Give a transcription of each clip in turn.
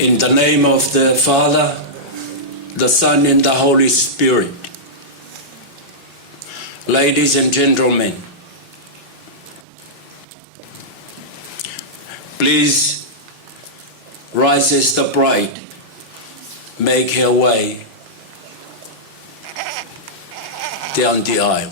In the name of the Father, the Son, and the Holy Spirit. Ladies and gentlemen, please rise as the bride make her way down the aisle.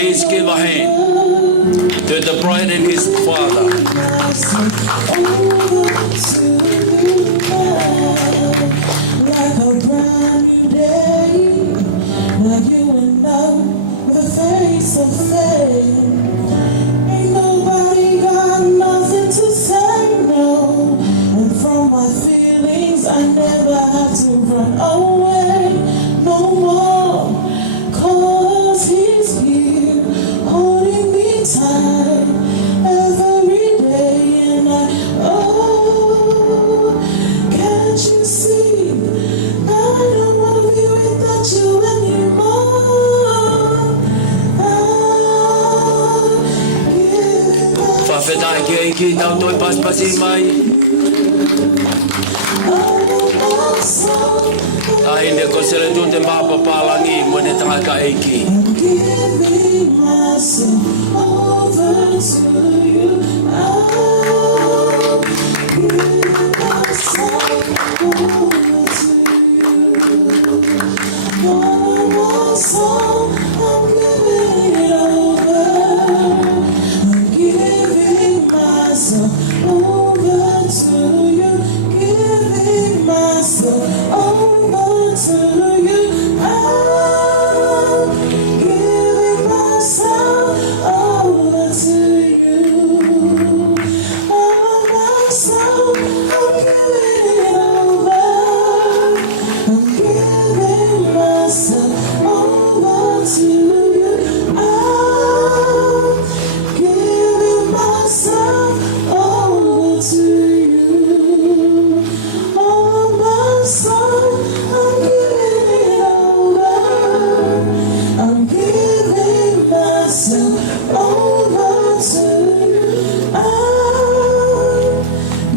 Please give a hand to the bride and his father. Like a brand new day, like you and I were face to face. Ain't nobody got nothing to say, no. And from my feelings, I never had to run away no more. 'Cause he's here, holding me tight every day, and can't you see? I don't wanna be without you anymore. Keiki tau toi paspasi mai. Taine ko Seletute Mapapalangi mo ne tanga ka eiki. I'm giving myself over to you. I'm giving myself over to you. One more song, I'm giving it over. I'm giving myself over to you. Giving myself over to you. I'm giving myself over to you. All myself, I'm giving it over. I'm giving myself over to you. I'm giving myself over to you. All myself, I'm giving it over. I'm giving myself over to you. I'm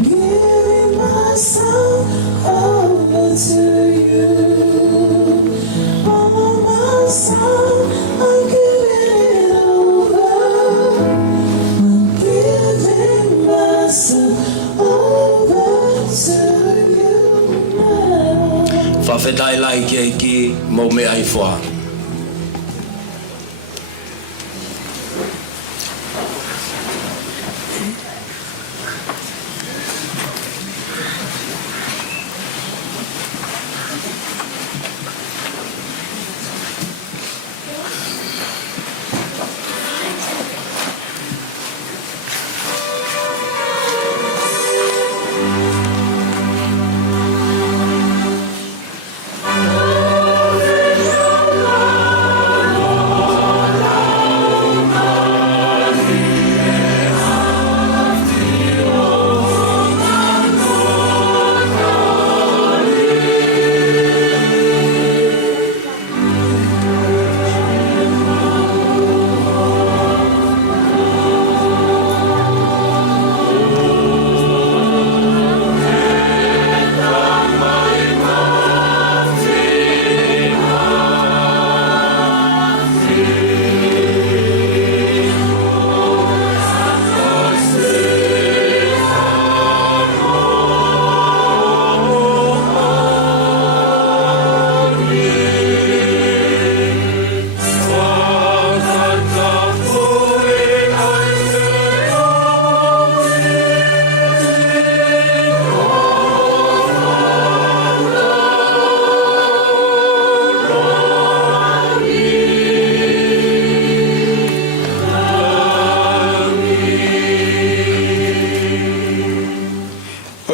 giving myself over to you. All myself, I'm giving it over. I'm giving myself over to you now. Whawhetai lai keiki mo me ai wha.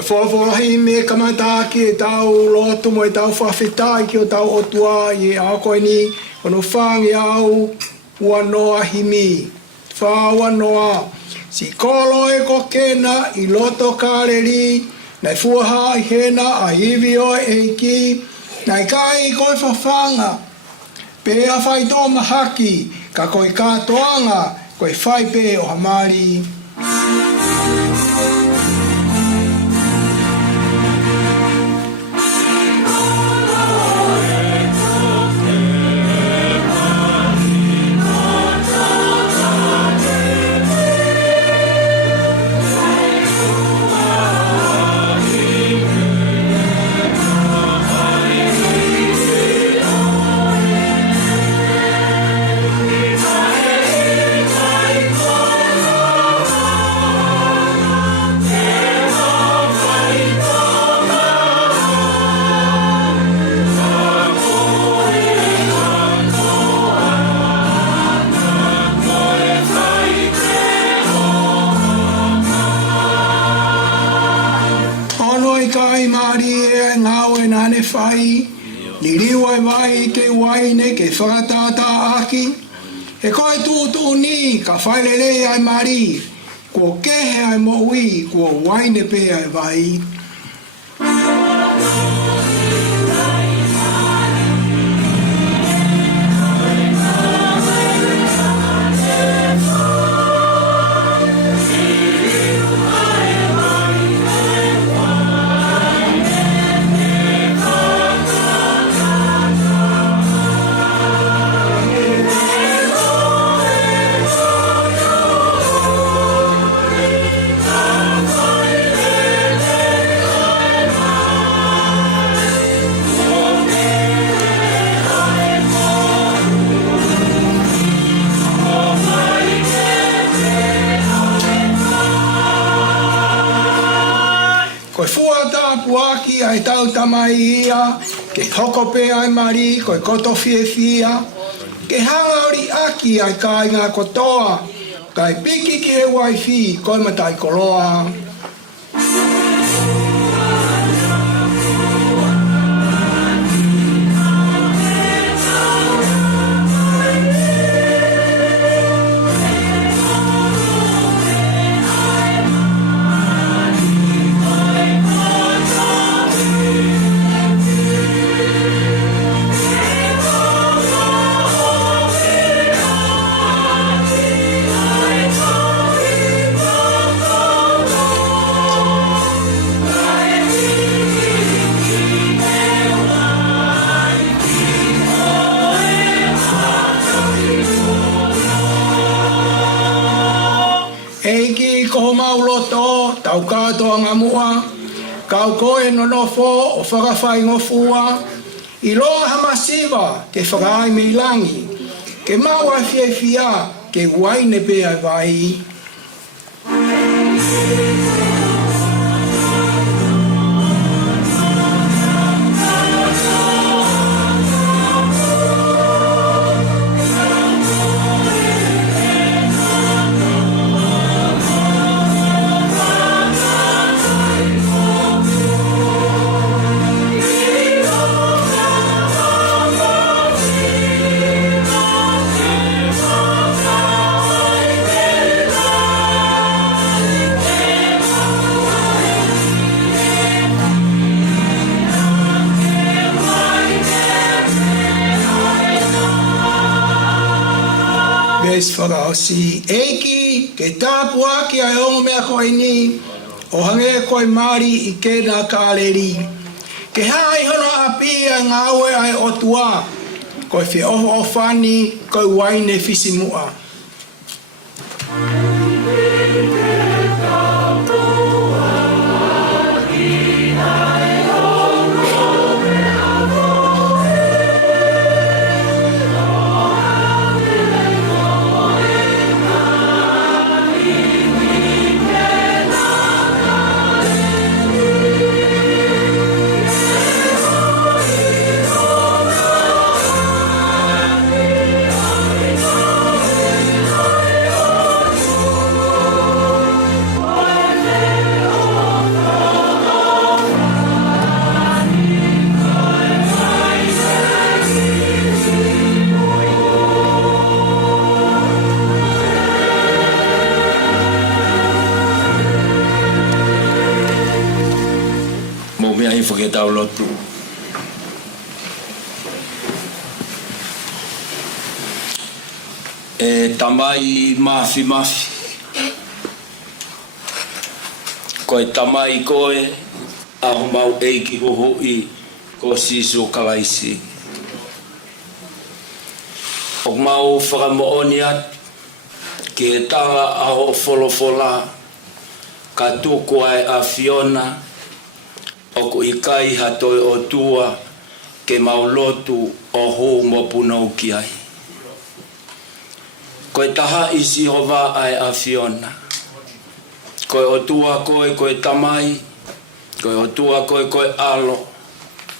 Whawhahi me kamata ki e tau lotu mo e tau whawhetai ki o tau otua i e akoe ni ono whangi au ua noa himi. Whaua noa. Si kolo e ko kena i loto kareri nei fuaha i hena a iwi o e ki nei kai koe whawhanga. Pea whai tō mahaki ka koe katoanga koe whai pe o hamari. Whai, ni riwa e vai ke waine ke whakatata aki. E koe tūtū ni ka whailere ai mari, ko kehe ai moui, ko waine pe ai vai. aki ai tau tamai ia, ke hoko pe ai mari koe koto fie fia, ke hanga ori aki ai kai ngā kotoa, kai piki ki he waifi koe matai koloa. Eiki ko mauloto tau katoa ngamua, kau koe nonofo o whakawhai ngofua, i loa hamasiva ke whakai meilangi, ke maua fie fia ke waine pea vai. Si eiki ke tāpu aki ai ongo mea koe ni, o hange koe mari I kena kāleri. Ke hai hono apia ngā ue ai otua, koe whi oho o whani, koe waine fisimua. Forget our Latu. Tamai mafi mafi. Koe tamai koe, aho mau eiki hoho I ko siso kalaisi. O mau whakamooniat, ke tala aho folofola, ka tuku ai a Fiona, Oko I kai hatoi o tua ke maulotu o hou mopunau ki ai. Koe taha I sihova ai a Fiona. Koe o tua koe koe tamai, koe o tua koe koe alo,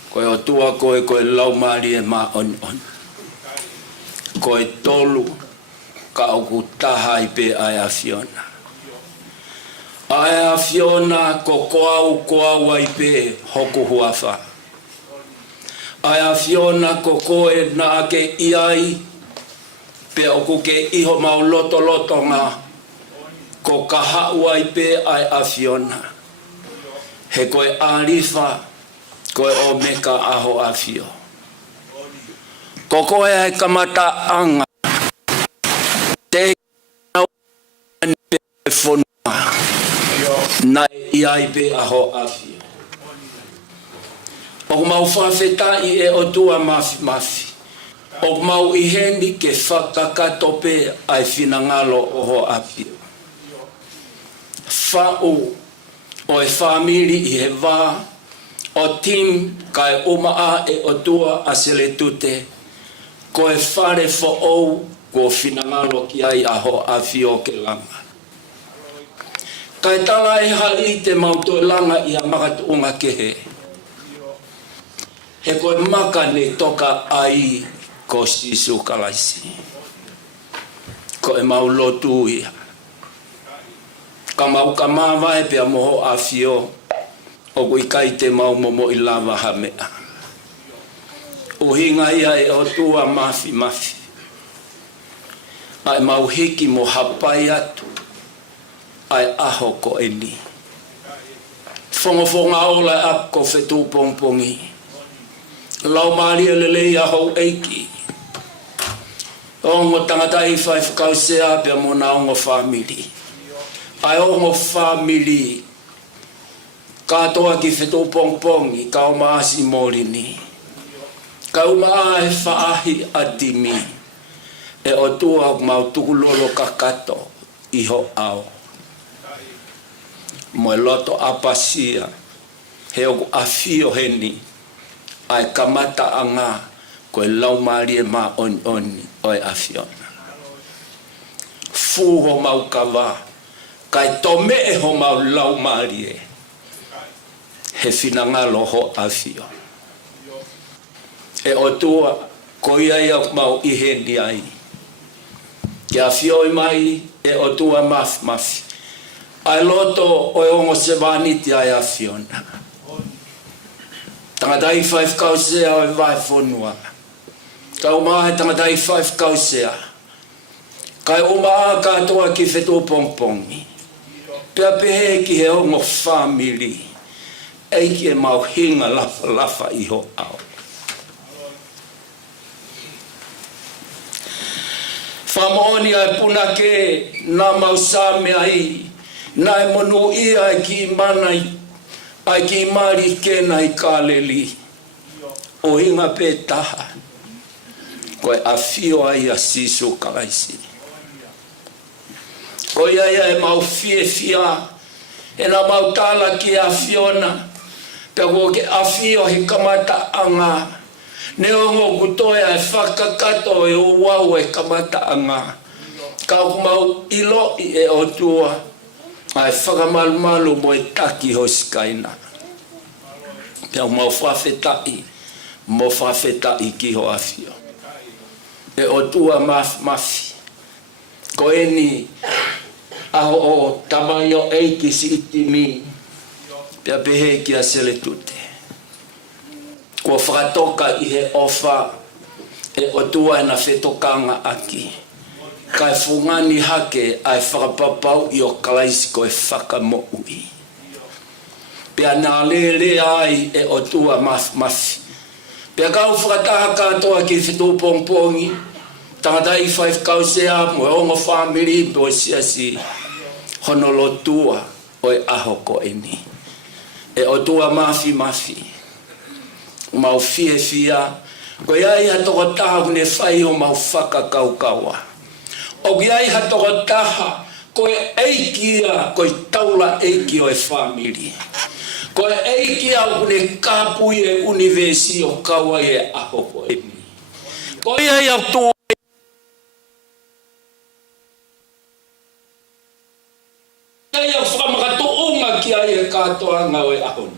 koe o tua koe koe laumari e ma on on. Koe tolu ka oku taha I pe ai a Fiona. Ai a Fiona ko koau ai pe hoku huafa. Ai a Fiona ko koe na ake iai pe oku ke iho mau loto ngā ko kahau ai pe ai a Fiona. He koe arifa koe o meka aho a Fio. Ko koe ai kamata anga te pe fonu na iai pe aho afi. O mau whawhetai e o tua mafi mafi. O mau I hendi ke whakakatope ai whinangalo o ho afi. Whau o e whamiri I he wā, o tim kai umaa e o tua a Seletute, ko e whare fo ou ko whinangalo ki ai aho afi o ke langa. Kai tala e hali te mauto langa I a makatuunga kehe. He koe makane toka ai ko sisu kalaisi. Ko e mau lotu ia. Ka mau ka mawai pia moho a fio. O kui kai te mau momo i lava hamea. O hinga ia e o tua mafi mafi. Ai mau hiki mo hapai atu. Ai aho ko e ni. Fonga ola ap ko Fetu'upongipongi. Lau maria lelei aho eiki. Ongo tangata i fai whakausea pia mona ongo family. Ai ongo family. Katoa ki Fetu'upongipongi, ka o maasi morini. Ka umaa e whaahi adimi. E o tua mau tukulolo kakato iho ao. Mo e loto apasia. He oku afio heni. Ai kamata anga. Ko e lau marie ma oni oi afiona. Fuho mau kawa. Kai tome e ho mau lau marie. He finanga loho afio. E o tua ko ia mau iheni ai. Ki afio i mai e o tua mafi. Ai loto o ongo sevaniti ai afiona. Tangatai 5 kausea o vai fonua. Ka umaa tangatai 5 kausea. Kai umaa katoa ki Fetu'upongipongi. Pea pehe ki he ongo family. Eiki e mau hinga lafa iho ao. Whamaoni ai punake na mau same ai. Na e monu ia ai ki manai. Ai ki mari kena i kaleli. O hinga pe taha. Koe afio ai a sisu kalaisi. Koe ia e mau fia. E na mau tala ki a fiona. Pea ko ke afio he kamata anga. Ne ongo kutoia e whakakato e o wau e kamata anga. Kau mau ilo i e o tua. Ai whakamalu mo e taki hosikaina. Pea mau whawhetai. Mo whawhetai ki ho afio. E o tua mafi. Ko eni aho o tamayo eiki si itimi. Pea pehe ki a Seletute. Ko whakatoka i he ofa. E o tua e na whetokanga aki. Kai fungani hake ai whakapapau i o kalaisi ko e whakamoui. Pea nā lele ai e o tua mafi. Pea kau whakataha katoa ki Fetu'upongipongi. Tangatai 5 kausea mo e ongo family po siasi honolo tua o e aho ko eni. E o tua mafi. Mau fia. Ko iai hatoko taha kune whai o mau whakakaukawa. O iai hatoko taha ko e eikia ko i taula eiki o e family. Ko e eikia kune kapui e universi o kawa e aho ko eni. Ko iai au tua ia whamakato ki ai e katoa ngau e ahon.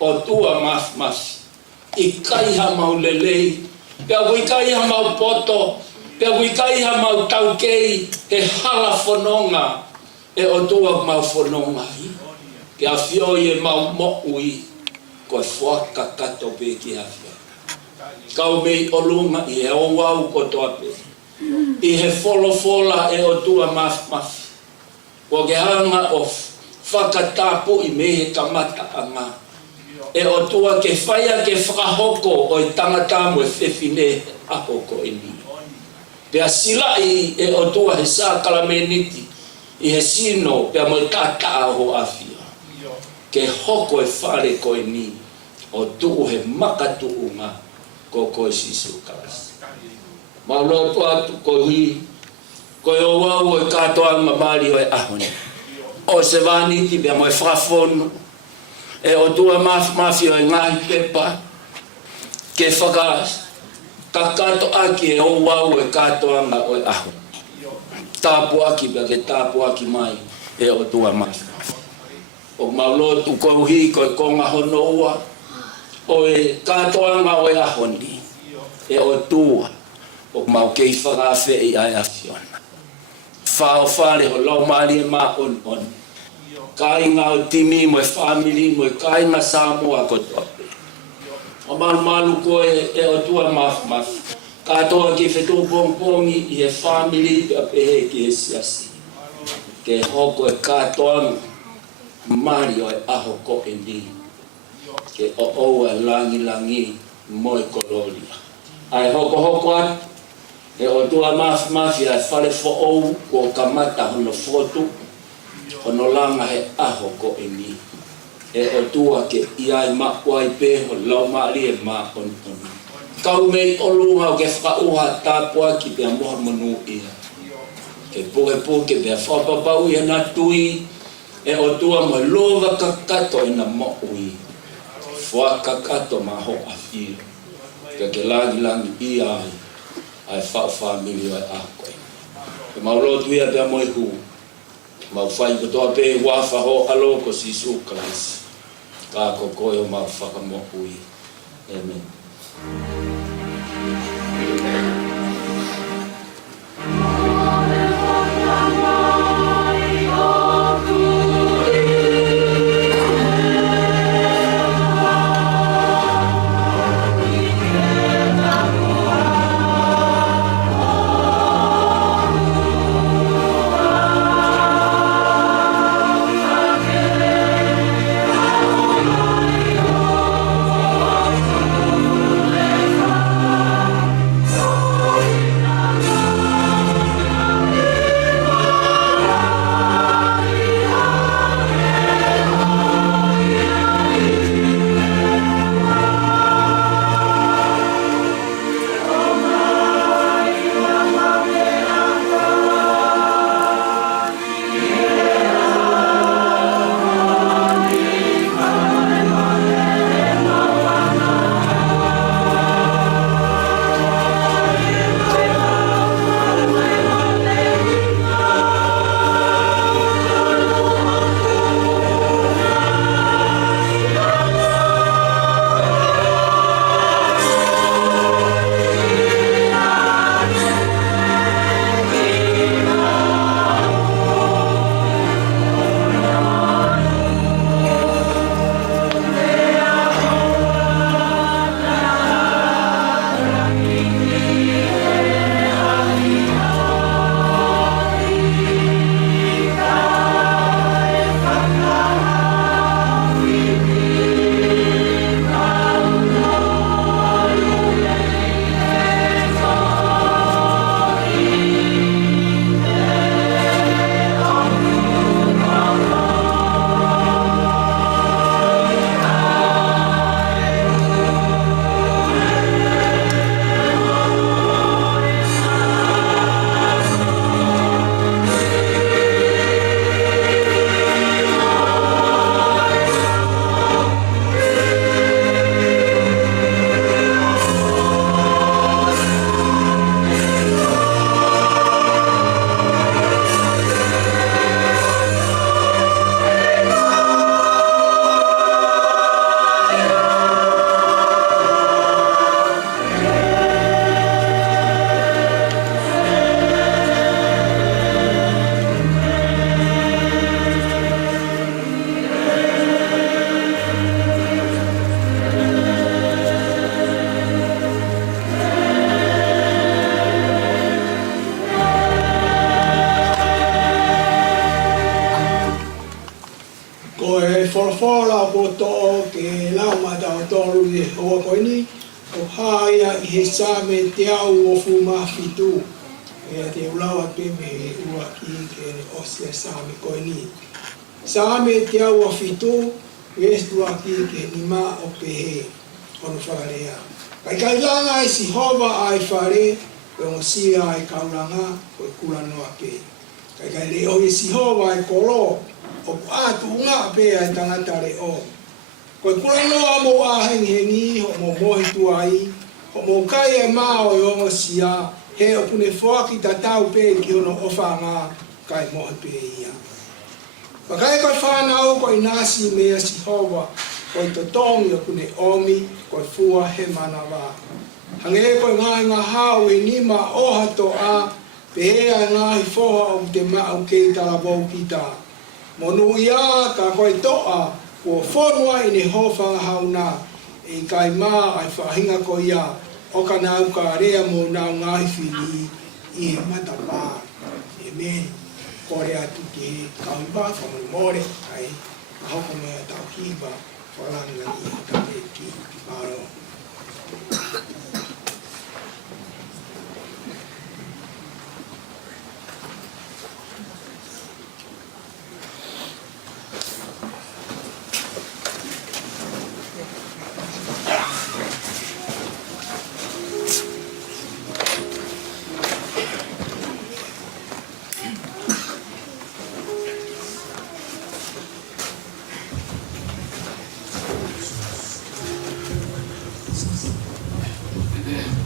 O tua mas. I kaiha mau lelei. Pea kui kaiha mau poto. Pea kui kaiha mau taukei. He hala whanonga. E o tua mau whanonga. Pea fio i e mau mo'ui. Koe whaka kato pe ki a fio. Kau mei olunga i e o wau ko toa pe. I he fola e o tua mas. Ko ke hanga o whakatapu i mehe kamata anga. E o tua ke whaia ke whakahoko o i tangata mo e whewhine ahoko e ni. Pea sila i e o tua he sā kalameniti i he sino pea mo i tata aho awhia. Ke hoko e whare ko e ni o tuu he makatuunga ko koe sisu kalasi. Maulotu atu ko hui ko o wau e katoa mamari o e ahone. O se vaniti bea mo e whakafonu. E o tua mafi o e ngai pepa. Ke kakato aki e o wau e katoa nga o e ahone. Tapu aki bea ke tapu aki mai e o tua mafi. O maulotu ko hui ko e konga honoua. o e katoa ngā o e ahoni, e o tua, o mau kei whakawhi i ai awhiona. Whao whare ho lau maari e mā on. Kai ngā o timi mo e whamili, mo e kai ngā Samoa kotoa. O malu koe e o tua mafu. Katoa ki Fetu'upongipongi i e whamili a pehe ki e siasi. Ke hoko e katoa maari o e aho ko e ni. Ke o oua langi mo e kololia. Ai hoko atu, e o tua mafi ai whare who'ou ko kamata hono fotu, hono langa he aho ko e ni. E o tua ke iai makua i peho lau maari e mā on. Kau mei olunga o ke whauha tāpua ki pia moha manu ia. Ke puhe ke pia whapapau ia na tui, e o tua mo lova kakato e na mo ui. Whakakato ma ho a whio. Ke langi i ai whamili ai a koe. Ke maulotu ia pia moi hu. Mau whai kotoa pe wafa ho alo ko si sukalisi. Ka ko koe o mau whakamo ui. Amen. Whalafola ko to ke lauma tau tolu i hoa koe ni, o haia i he same te au o fuma fitu. E te ulawa pe me ua ki ke ne osia same koe ni. Same te au o fitu, tua ki ke ni ma o pehe, ono whakarea. Kai kai langa e si hova ai whare, pe o sia ai kauranga, koe kula noa pe. Kai kai leo e si hova ai kolo, o atu ngā pe ai tangata re o. Koe kula noa mo a hengi ho mo mohi tuai, ho mo kai e mao e ongo sia, he o pune whaki ta tau pe ki ono ofa ngā kai mohi pe ia. Pakai koe whanau koe nasi mea si hova, Koe to tongi o kune omi, koe fua he mana wā. Hange koe ngā hau e nima oha to a, pe ea ngā hi foha o te mau kei tala wau ki tā. Monu ia ka koe toa, kua whonua i ne hofanga hauna, e kai mā ai whahinga ko ia, o ka nau ka rea mō nau ngāhi whini i e matapā. Amen. Kore atu ki he kauiwa, whamoni mōre, ai, a hoko mea tau hiwa, whalanga ni a ka te ki paro. Yeah.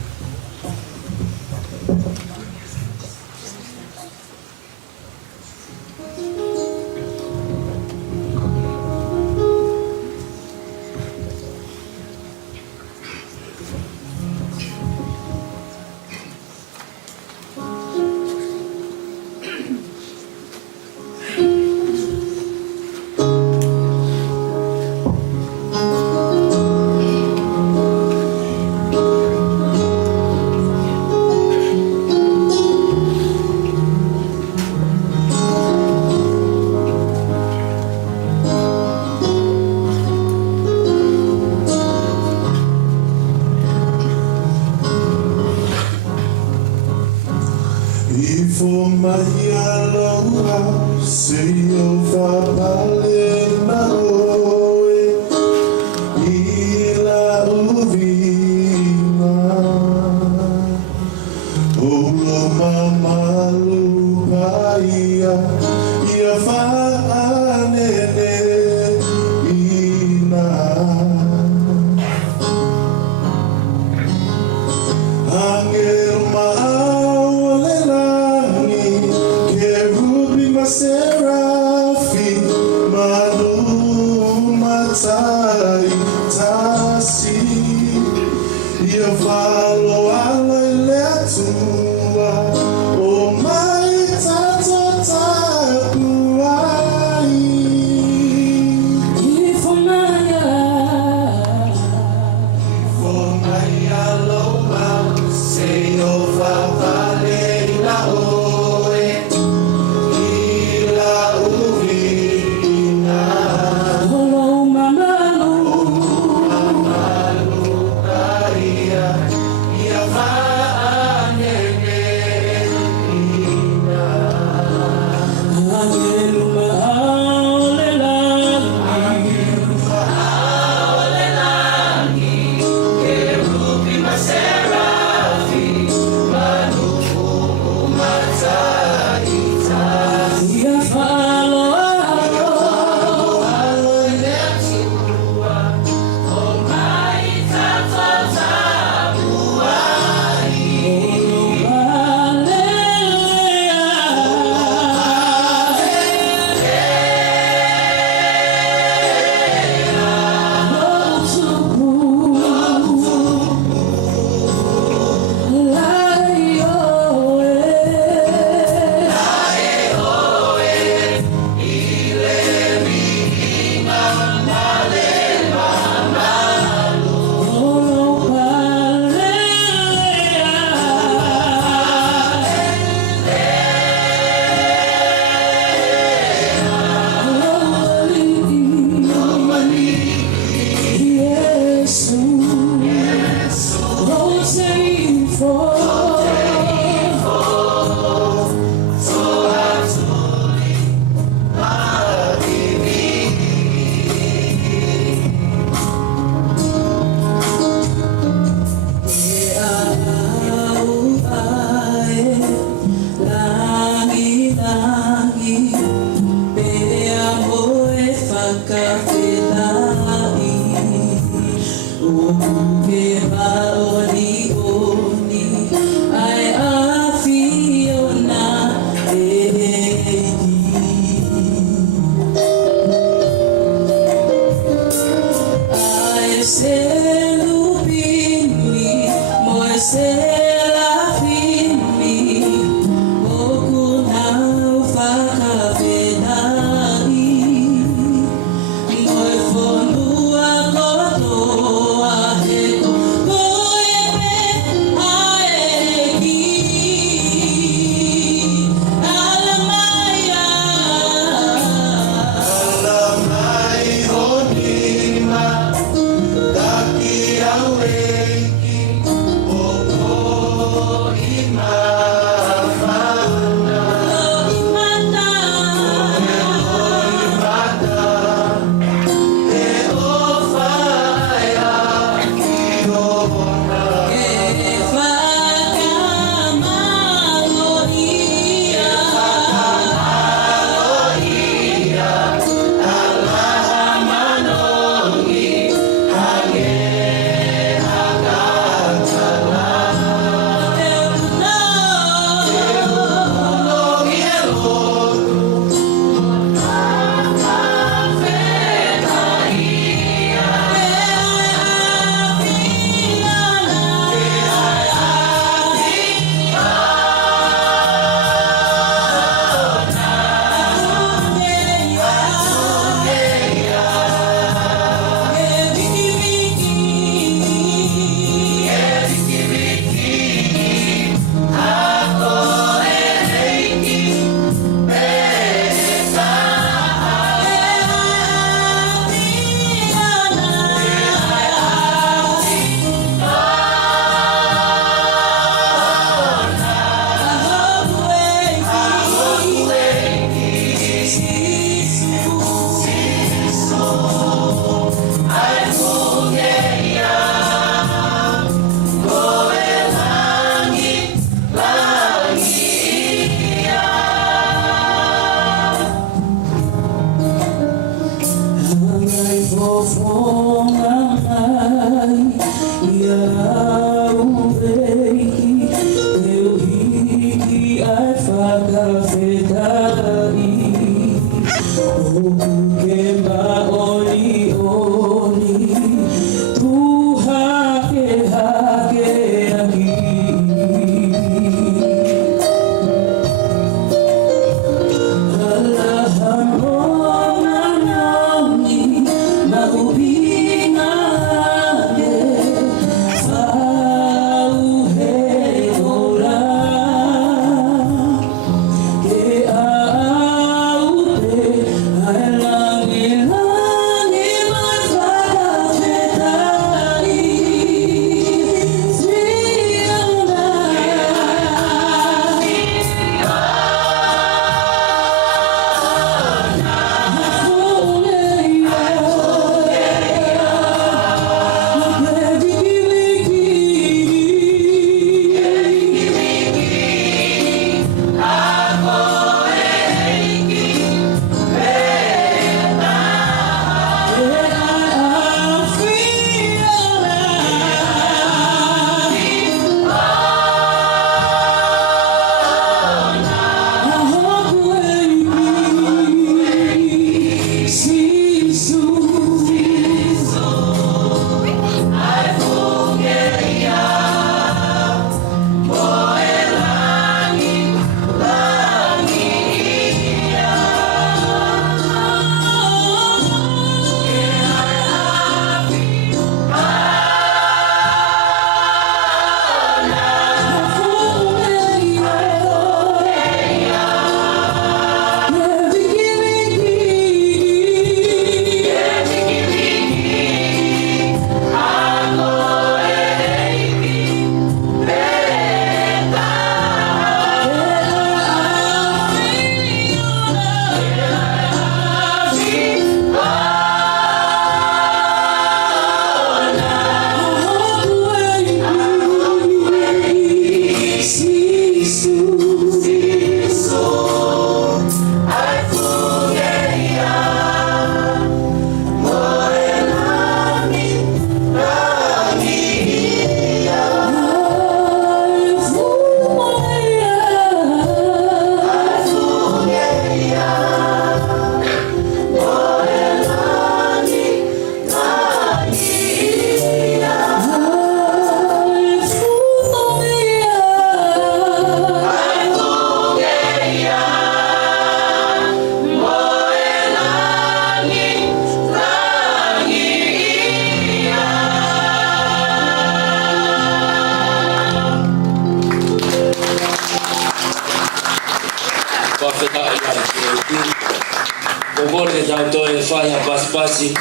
Uvole tautoe fanya paspasi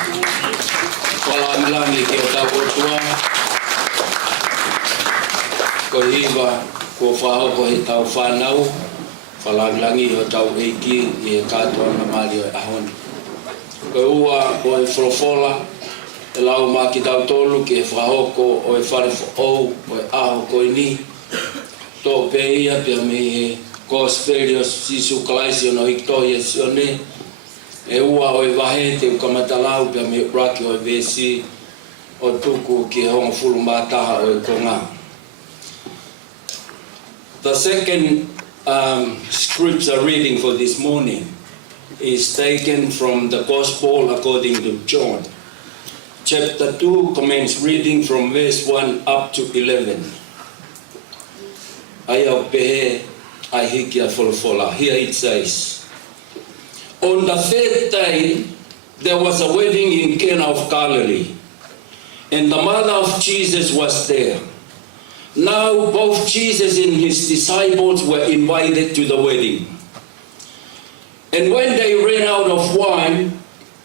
wala mlangi kia utakotua kwa hiva ko whahoko he tau whanau, whalanglangi o tau eiki i e katoa na mali o e ahoni. Ko ua o e wholofola, e lau mā ki tau tolu ki e whahoko o e whare whaou o e aho ko ni. Tō pe ia pia me he Gospelios Sisu Kalaisi no Victoria Sione. E ua o e wahe te ukamatalau pia me raki o e vesi o tuku ki e honga fulu mātaha o e konga. The second scripture reading for this morning is taken from the Gospel according to John. Chapter 2 commence reading from verse 1 up to 11. Aya pehe ahikia folfola. Here it says, on the third day there was a wedding in Cana of Galilee, and the mother of Jesus was there. Now both Jesus and his disciples were invited to the wedding. And when they ran out of wine,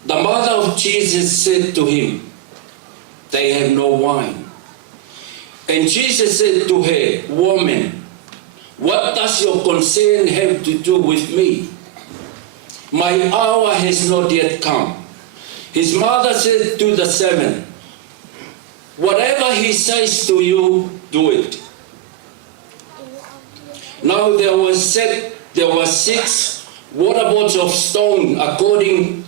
the mother of Jesus said to him, they have no wine. And Jesus said to her, woman, what does your concern have to do with me? My hour has not yet come. His mother said to the servant, whatever he says to you, do it. Now there were 6 water pots of stone according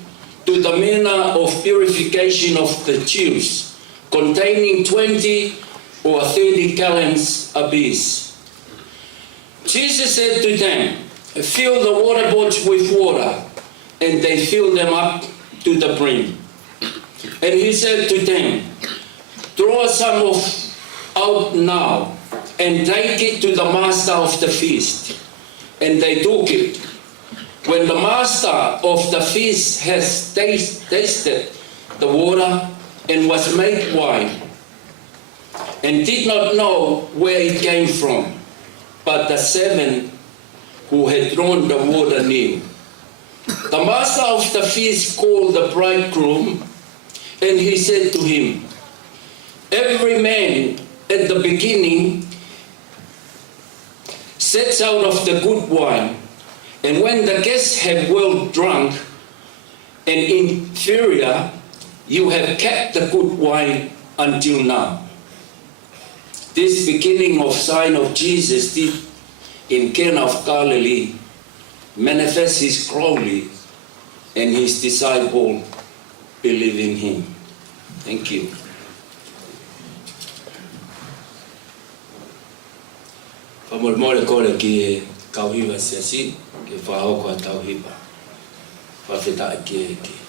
to the manner of purification of the Jews, containing 20 or 30 gallons apiece. Jesus said to them, fill the water pots with water, and they filled them up to the brim. And he said to them, draw some out now, and take it to the master of the feast. And they took it. When the master of the feast has tasted the water and was made wine, and did not know where it came from, but the 7 who had drawn the water knew. The master of the feast called the bridegroom, and he said to him, every man at the beginning sets out of the good wine, and when the guests have well drunk and inferior, you have kept the good wine until now. This beginning of sign of Jesus did in Cana of Galilee manifest his glory, and his disciple believe in him. Thank you. Pamolmole kore ki kauhiwa siasi ke whahoko a tauhiwa. Whawheta ki eki.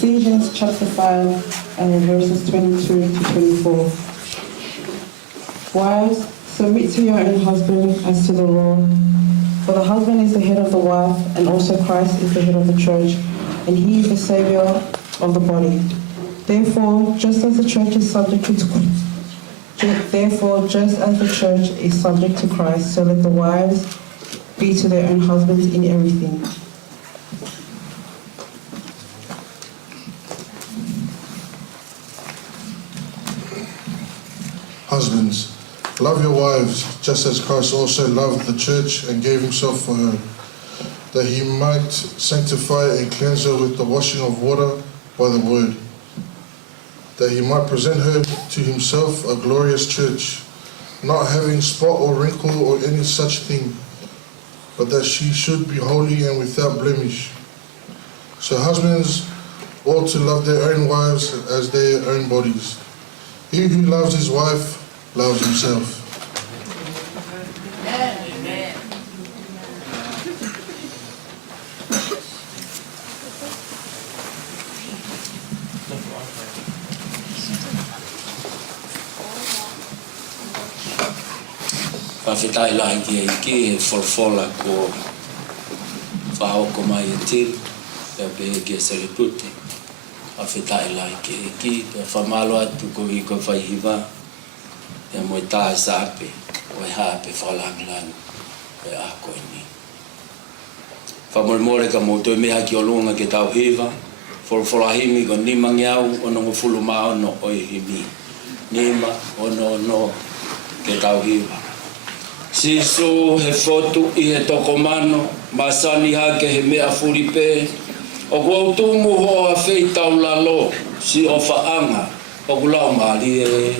Ephesians chapter 5 and verses 22 to 24. Wives, submit to your own husband as to the Lord. For the husband is the head of the wife, and also Christ is the head of the church, and he is the Saviour of the body. Therefore, just as the church is subject to Christ, so let the wives be to their own husbands in everything. Husbands, love your wives, just as Christ also loved the church and gave himself for her, that he might sanctify and cleanse her with the washing of water by the word, that he might present her to himself a glorious church, not having spot or wrinkle or any such thing, but that she should be holy and without blemish. So husbands ought to love their own wives as their own bodies. He who loves his wife loves himself. Whawhetai lai ki e wholwhola ko whaoko mai e tiri, pia pe ke Seletute. Whawhetai lai ki pia whamalo atu ko i ko whaihiwa, pia moe tae sa ape, o e hape whalangilangi, e a koe ni. Whamoremore ka moutou meha ki o lunga ke tau hiwa, wholwholahimi ko nima ngiau ono ngo fulu maono o i himi. Nima ono ke tau hiwa. Sisu he fotu I he tokomano, masani hake he mea furipe, o kua utumu ho a fei tau lalo, si o whaanga, o kulau maali e.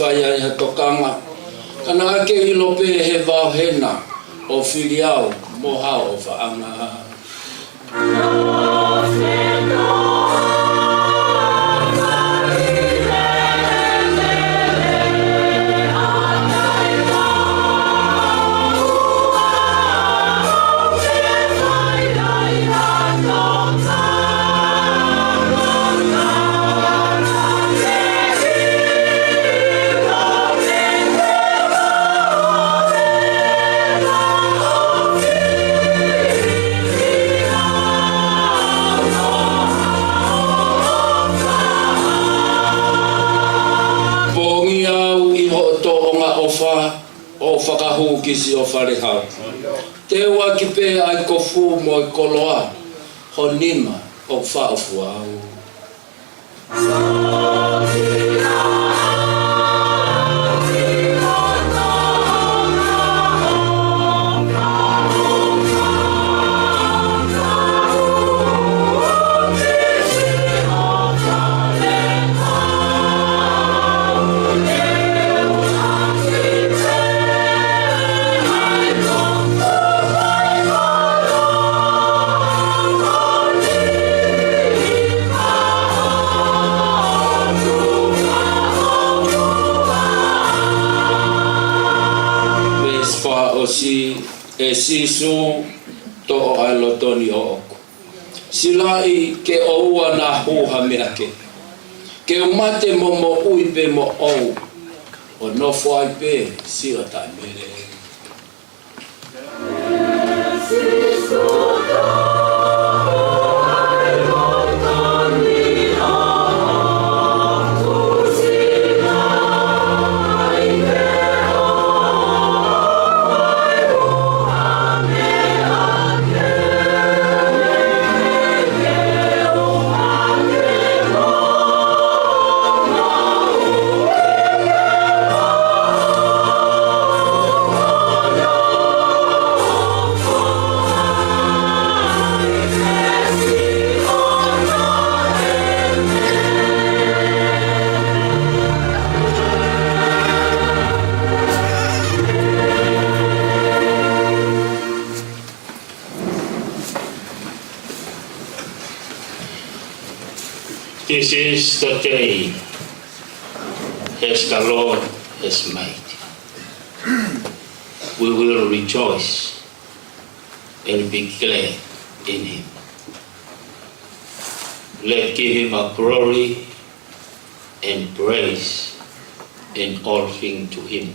Whaia I tokanga, kana ake I lope he wauhena o whiriau moha o whaanga. O whakahu kisi o wharehau. Te ua ki pē ai kofu mo I koloa, ho nima o whaofuau. E sisu to o ai lotoni o oku. Silai ke o ua na huha mea ke. Ke umate mo uipe mo ou. O nofo ai pe si o tai mere. This is the day as the Lord has made. We will rejoice and be glad in him. Let's give him a glory and praise in all things to him.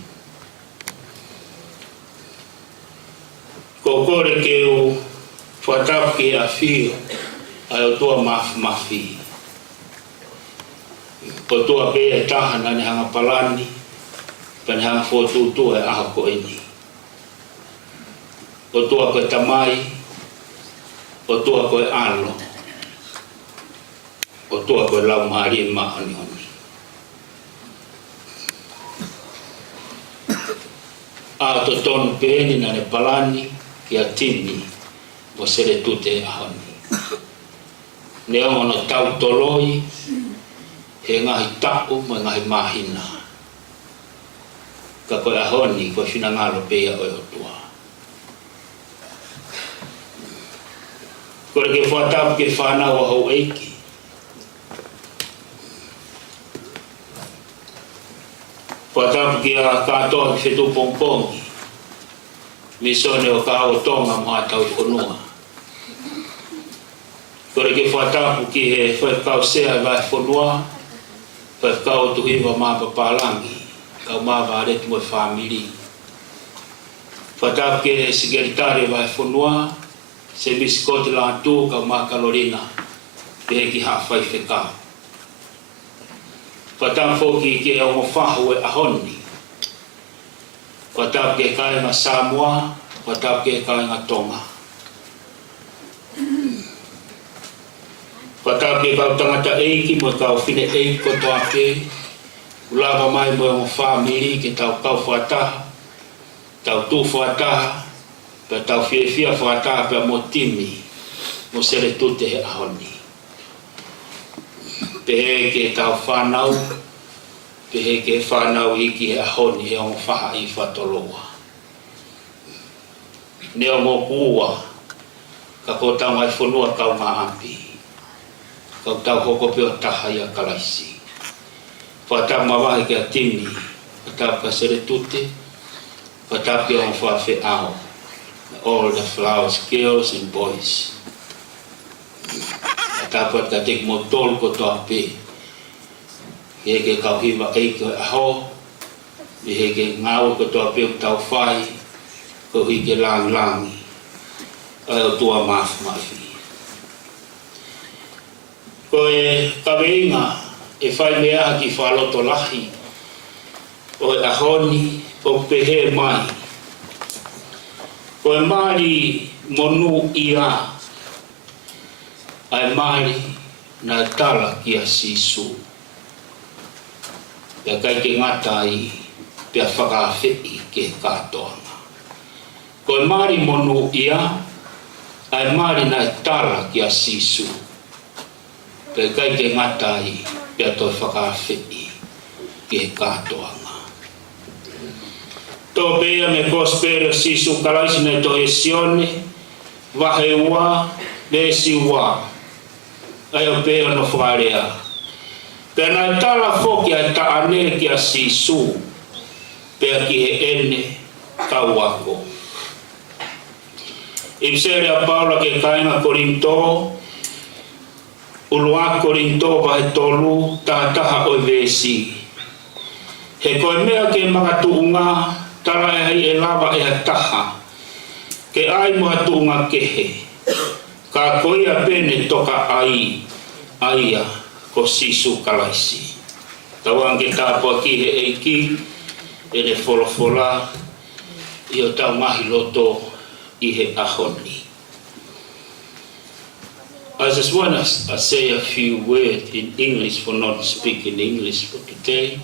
Kokore keu whatap ke a whio ai o tua mafi. O tua pe e tahana ni hanga palani, pen hanga whotutu e aha ko eni. O tua koe tamai, o tua koe alo, o tua koe lau mahari e mahani honi. A to tonu pēni na ne palani ki a tini o Seletute e ahoni. Ne ono tau toloi, he ngahi tapu mo ngahi mahina. Ka koe ahoni koe whina ngalo pēia oi o tua. Kore ke whatapu ke whanau a hau eiki. Whatapu ki a katoa ki Fetu'upongipongi. Misone o ka o tonga mo atau I whanua. Kore ke whatapu ki he whaikau sea vai whanua. Whaikau tuhiwa Mapapalangi. Kau mawa areti mo family. Whatapu ki he sigeritare vai whanua. Se biskoti Latu kau makalorina. Pehe ki Pasefika. Whatapu ki ke Umuvaka e ahoni. Whatapu ke kainga Samuelu, whatapu ke kainga Tonga. Whatapu ke kau tangata eiki mo kau whine eiki ko toa pe. Ulava mai mo o family ke tau kau whataha. Tau tu whataha. Pe tau whiewhia whataha pe mo timi. Mo Seletute he ahoni. Pehe ke tau whanau. Pehe ke whanau iki he ahoni he Umuvaka I whatoloa. Ne o mo kua. Ka ko tau mai whanua kau ngā ampi. Kau tau hoko peo taha I a kalaisi. Whatau mawahi ke a timi. Whatau ka Seletute. Whatau ke Umuvaka wheao. All the flowers, girls and boys. Whatau ka tek mo tolu ko toa pe. He ke kau hiwa eiko e aho. He ke ngau ko toa pe tau whai. Ko hi ke langi. Ai o tua mafi. Ko e kaweinga e whai mea ki whaloto lahi. O e ahoni o pehe mai. Ko e maari monu ia. Ai maari na tala ki a sisu. Pea kai ke ngata I pea whakawhei ke katoanga. Ko e maari monu ia. Ai maari na tala ki a sisu. Pea kai ke ngata I pea toi whakawhei ke katoanga. Tō pēia me kospero sisu kalaisi nei to esione. Wahe ua, lesi ua. Ai o pēia no wharea. Pea nai tala whoki ai taane ki a sisu. Pea ki he ene kau ako. Ipsere a Paula ke kainga Korinto. Ulua Korinto vahe tolu tahataha oi vesi. He koe mea ke makatuunga. Tala e hei e lava e taha. Ke ai moa tuunga kehe. Ka koia pene toka ai. Aia ko sisu kalaisi. Tauang ke tāpua ki he eiki. E le wholofola. I o tau mahi loto I he ahoni. I just want to say a few words in English for not speaking English for today.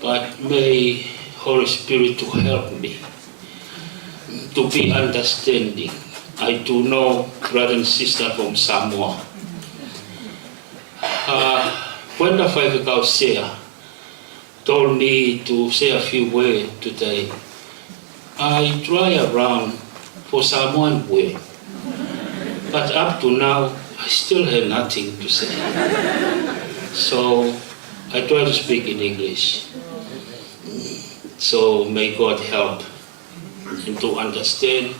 But may Holy Spirit to help me to be understanding. I do know brother and sister from Samoa. When the Fetu'upongipongi share told me to say a few words today, I try around for Samoan word, but up to now I still have nothing to say. So I try to speak in English. So may God help and to understand.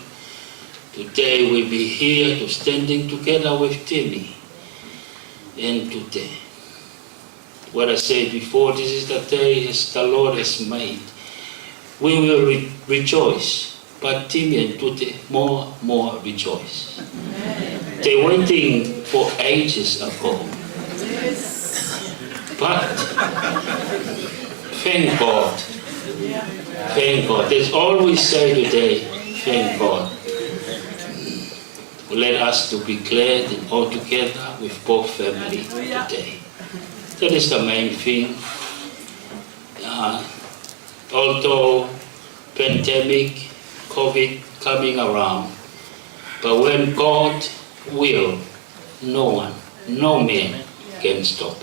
Today we be here to standing together with Timmy. And today, what I said before, this is the day as the Lord has made. We will rejoice, but Timmy and Tute more rejoice. They're waiting for ages ago. But thank God. Thank God. There's always say today, thank God. Let us to be glad and all together with both family today. That is the main thing. Although pandemic, COVID coming around, but when God will, no man can stop.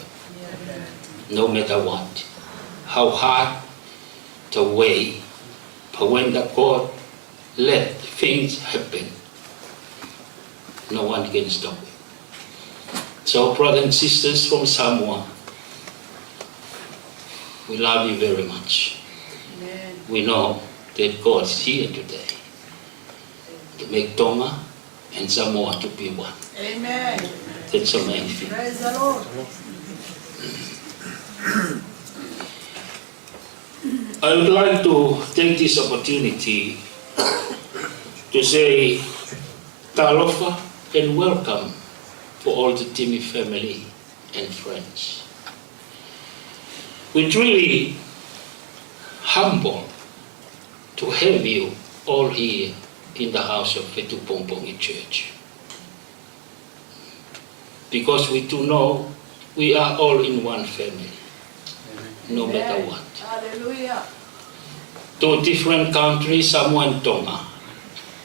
No matter what, how hard the way, but when the God let things happen, no one can stop it. So brothers and sisters from Samoa, we love you very much. Amen. We know that God is here today to make Tonga and Samoa to be one. Amen. That's amazing. Praise the Lord. I would like to take this opportunity to say talofa and welcome for all the Timmy family and friends. We're really humble to have you all here in the house of Fetu'upongipongi Church. Because we do know we are all in one family, no matter what. Hallelujah. Two different countries, someone Tonga,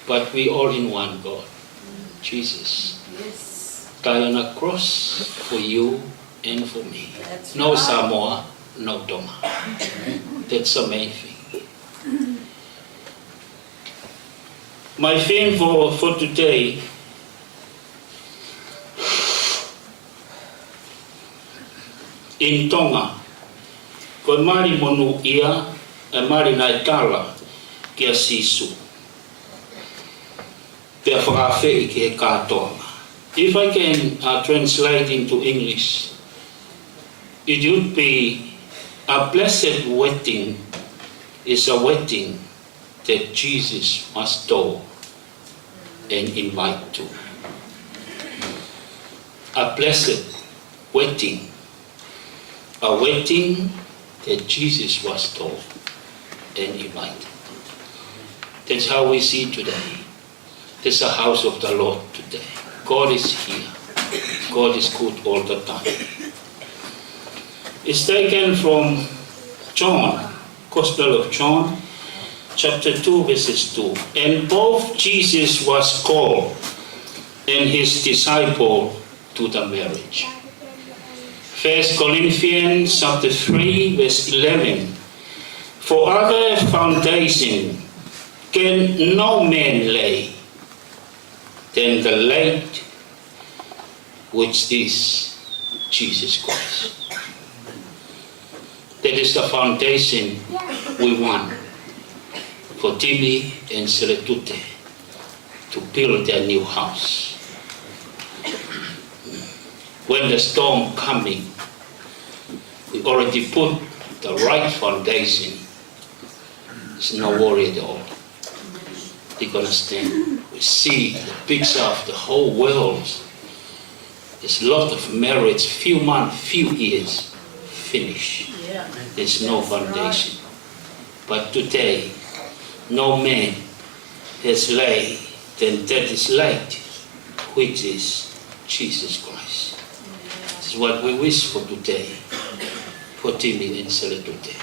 but we all in one God, Jesus. Yes. Died on a cross for you and for me. That's no right. Samoa, no Tonga. That's the main thing. My theme for today in Tonga, ko mari monu ia e mari nai tala kia sisu. Pea whakawhei ki he katoa. If I can translate into English, it would be a blessed wedding is a wedding that Jesus must do and invite to. A blessed wedding. A wedding that Jesus was told and invited. That's how we see today. This is the house of the Lord today. God is here. God is good all the time. It's taken from John, Gospel of John, chapter 2, verses 2. And both Jesus was called and his disciple to the marriage. 1 Corinthians chapter 3, verse 11. For other foundation can no man lay than the light which is Jesus Christ. That is the foundation we want for Timmy and Seletute to build their new house. When the storm coming, we already put the right foundation. There's no worry at all. They're gonna stand. We see the picture of the whole world. There's a lot of marriage, few months, few years, finish. There's no foundation. But today, no man has laid than that is light, which is Jesus Christ. This is what we wish for today, for Timmy and Seletute.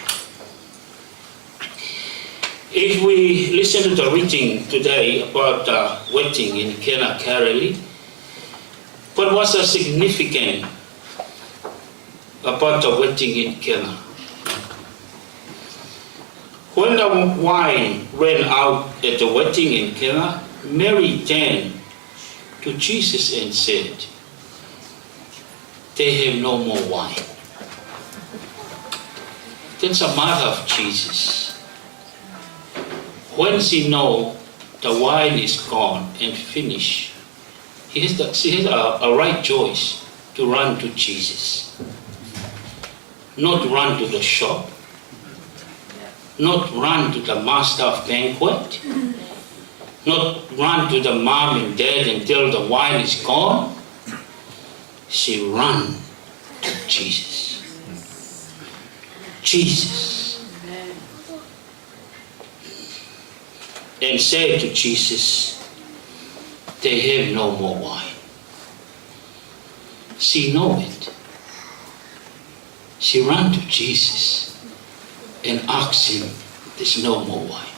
If we listen to the reading today about the wedding in Kena Kareli, what was the significance about the wedding in Kena? When the wine ran out at the wedding in Kena, Mary turned to Jesus and said, they have no more wine. That's a mother of Jesus. When she knows the wine is gone and finished, she has a right choice to run to Jesus. Not run to the shop, not run to the master of banquet, not run to the mom and dad until the wine is gone. She ran to Jesus. Jesus. And said to Jesus, they have no more wine. She knows it. She ran to Jesus and asked him, there's no more wine.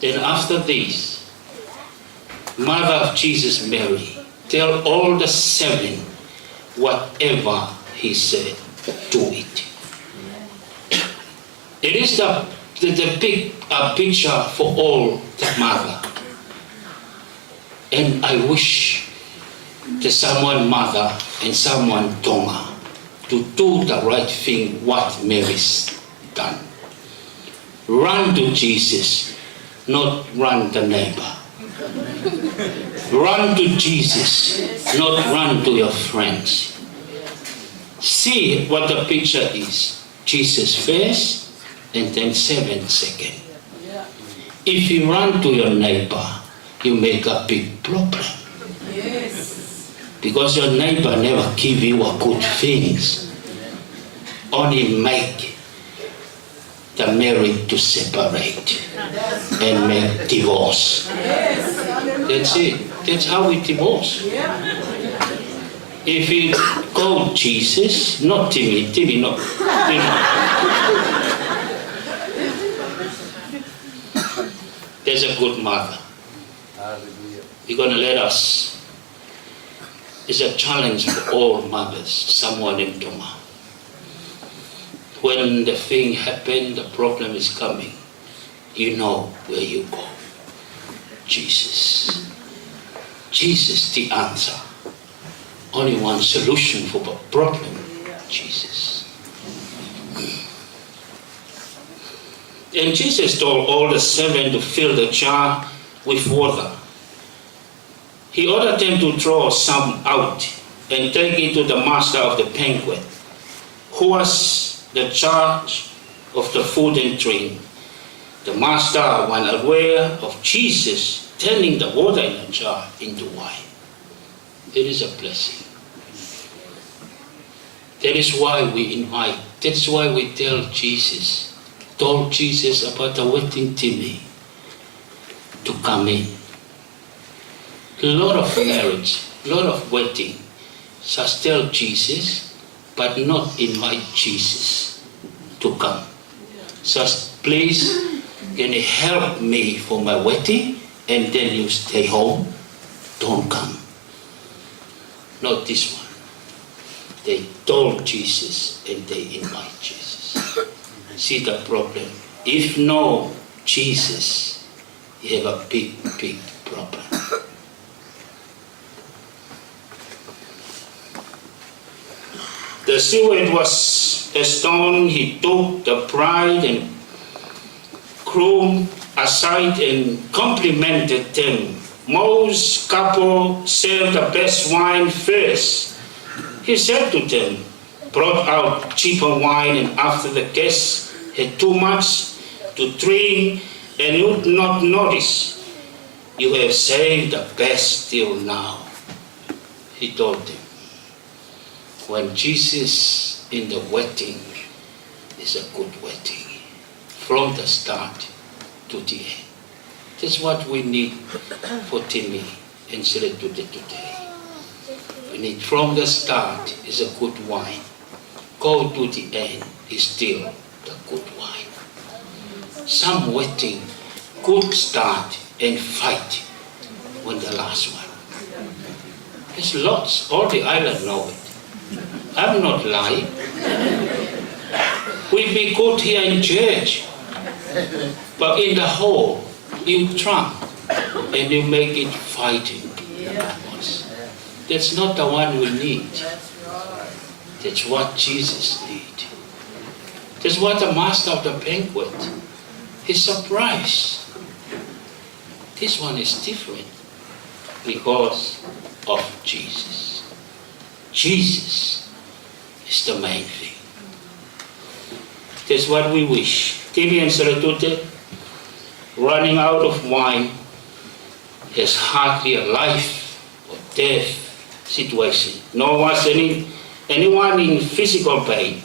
Then after this, mother of Jesus, Mary, tell all the 7 whatever he said, do it. It is the big picture for all the mother. And I wish there's someone mother and someone Tonga to do the right thing what Mary's done. Run to Jesus, not run the neighbor. Run to Jesus, not run to your friends. See what the picture is. Jesus first and then 7 seconds. If you run to your neighbor, you make a big problem. Because your neighbor never give you a good things. Only make the married to separate and make divorce. That's it. That's how we divorce. If you go Jesus, not Timmy not. There's a good mother. You're going to let us. It's a challenge for all mothers, someone in Tonga. When the thing happens, the problem is coming, you know where you go. Jesus. Jesus the answer. Only one solution for the problem, Jesus. And Jesus told all the 7 to fill the jar with water. He ordered them to draw some out and take it to the master of the banquet, who was the charge of the food and drink. The master, when aware of Jesus turning the water in the jar into wine, it is a blessing. That is why we invite, that's why we told Jesus about the wedding Timmy to come in. A lot of marriage, a lot of wedding, just tell Jesus, but not invite Jesus to come. Just please, can you help me for my wedding, and then you stay home, don't come. Not this one. They told Jesus and they invite Jesus. See the problem. If no Jesus, you have a big problem. The steward was astonished. He took the bride and groom aside and complimented them. Most couple serve the best wine first. He said to them, brought out cheaper wine, and after the guests had too much to drink and would not notice, you have saved the best till now. He told them. When Jesus in the wedding is a good wedding, from the start to the end. That's what we need for Timmy and Seletute today. We need from the start is a good wine. Go to the end is still the good wine. Some wedding, good start and fight when the last one. There's lots, all the island know it. I'm not lying. We be good here in church, but in the hall, you trump and you make it fighting. That's not the one we need. That's what Jesus did. That's what the master of the banquet, he's surprised. This one is different because of Jesus. Jesus is the main thing. That's what we wish. Timmy and Seletute, running out of wine, has hardly a life or death situation. Nor was anyone in physical pain.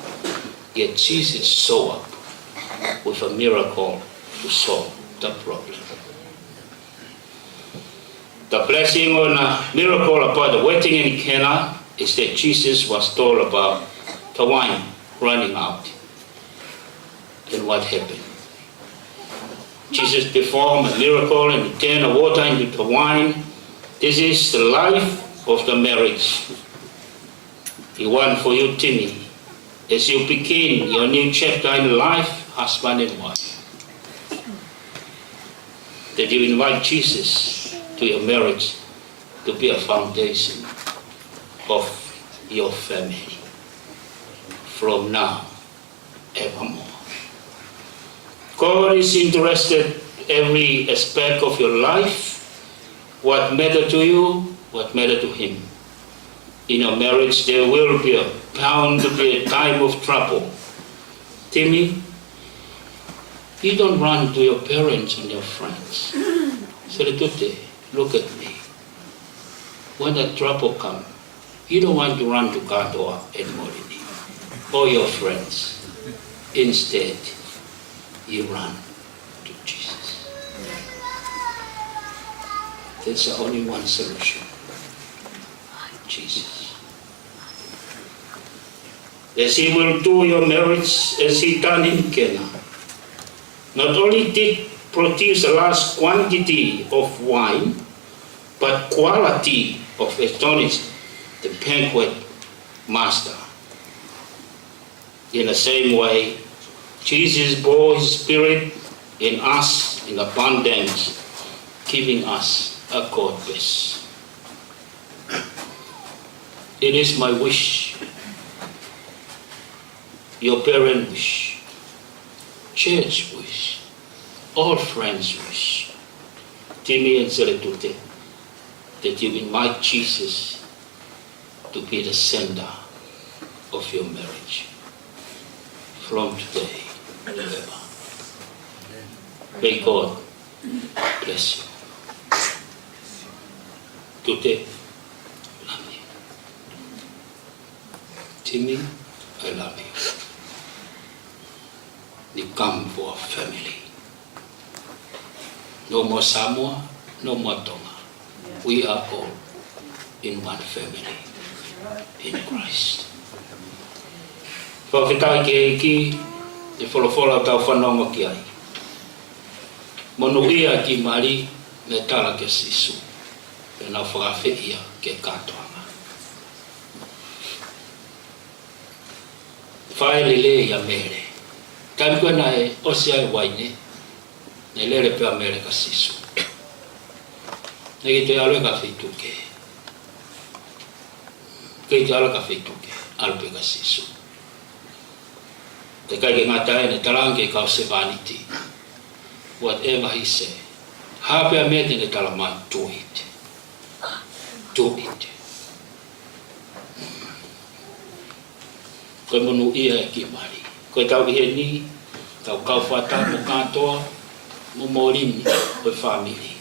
Yet Jesus showed up with a miracle to solve the problem. The blessing on a miracle about the wedding in Cana is that Jesus was told about the wine running out. And what happened? Jesus performed a miracle and turned the water into the wine. This is the life of the marriage. He wants for you, Timmy, as you begin your new chapter in life, husband and wife, that you invite Jesus to your marriage to be a foundation of your family from now evermore. God is interested in every aspect of your life, what matters to you, what matters to him. In a marriage, there will be bound to be a time of trouble. Timmy, you don't run to your parents and your friends. Seletute, look at me. When the trouble comes, you don't want to run to Katoa and Morini or your friends. Instead, you run to Jesus. There's only one solution. Jesus. As he will do your marriage as he done in Cana. Not only did produce a large quantity of wine, but quality of astonished the banquet master. In the same way, Jesus bore his spirit in us in abundance, giving us a God best. It is my wish, your parents' wish, church wish, all friends wish, Timmy and Seletute, that you invite Jesus to be the center of your marriage from today and forever. May God bless you. Today, love you. Timmy, I love you. You come for a family. No more Samoa, no more Tonga. We are all in one family in Christ. Whawhitai ke iki, e wholawhola tau whanonga ki ai. Mono ia ki mari, me tala ke sisu. E nā whakawhiia ke katoanga. Whae lele ia mere. Taimi koe nā e osi ai waine, ne lele pia mere ka sisu. Negi te alwe ka whituke. Kei te alwe ka whituke, alwe ka sisu. Te kai ke ngātai ne tarange ka o se vanity. Whatever he say. Hapea me te ne talamai, do it. Do it. Koe monu ia e ki mari. Koe tau ihe ni, tau kau whata mo katoa, mo morini, koe family.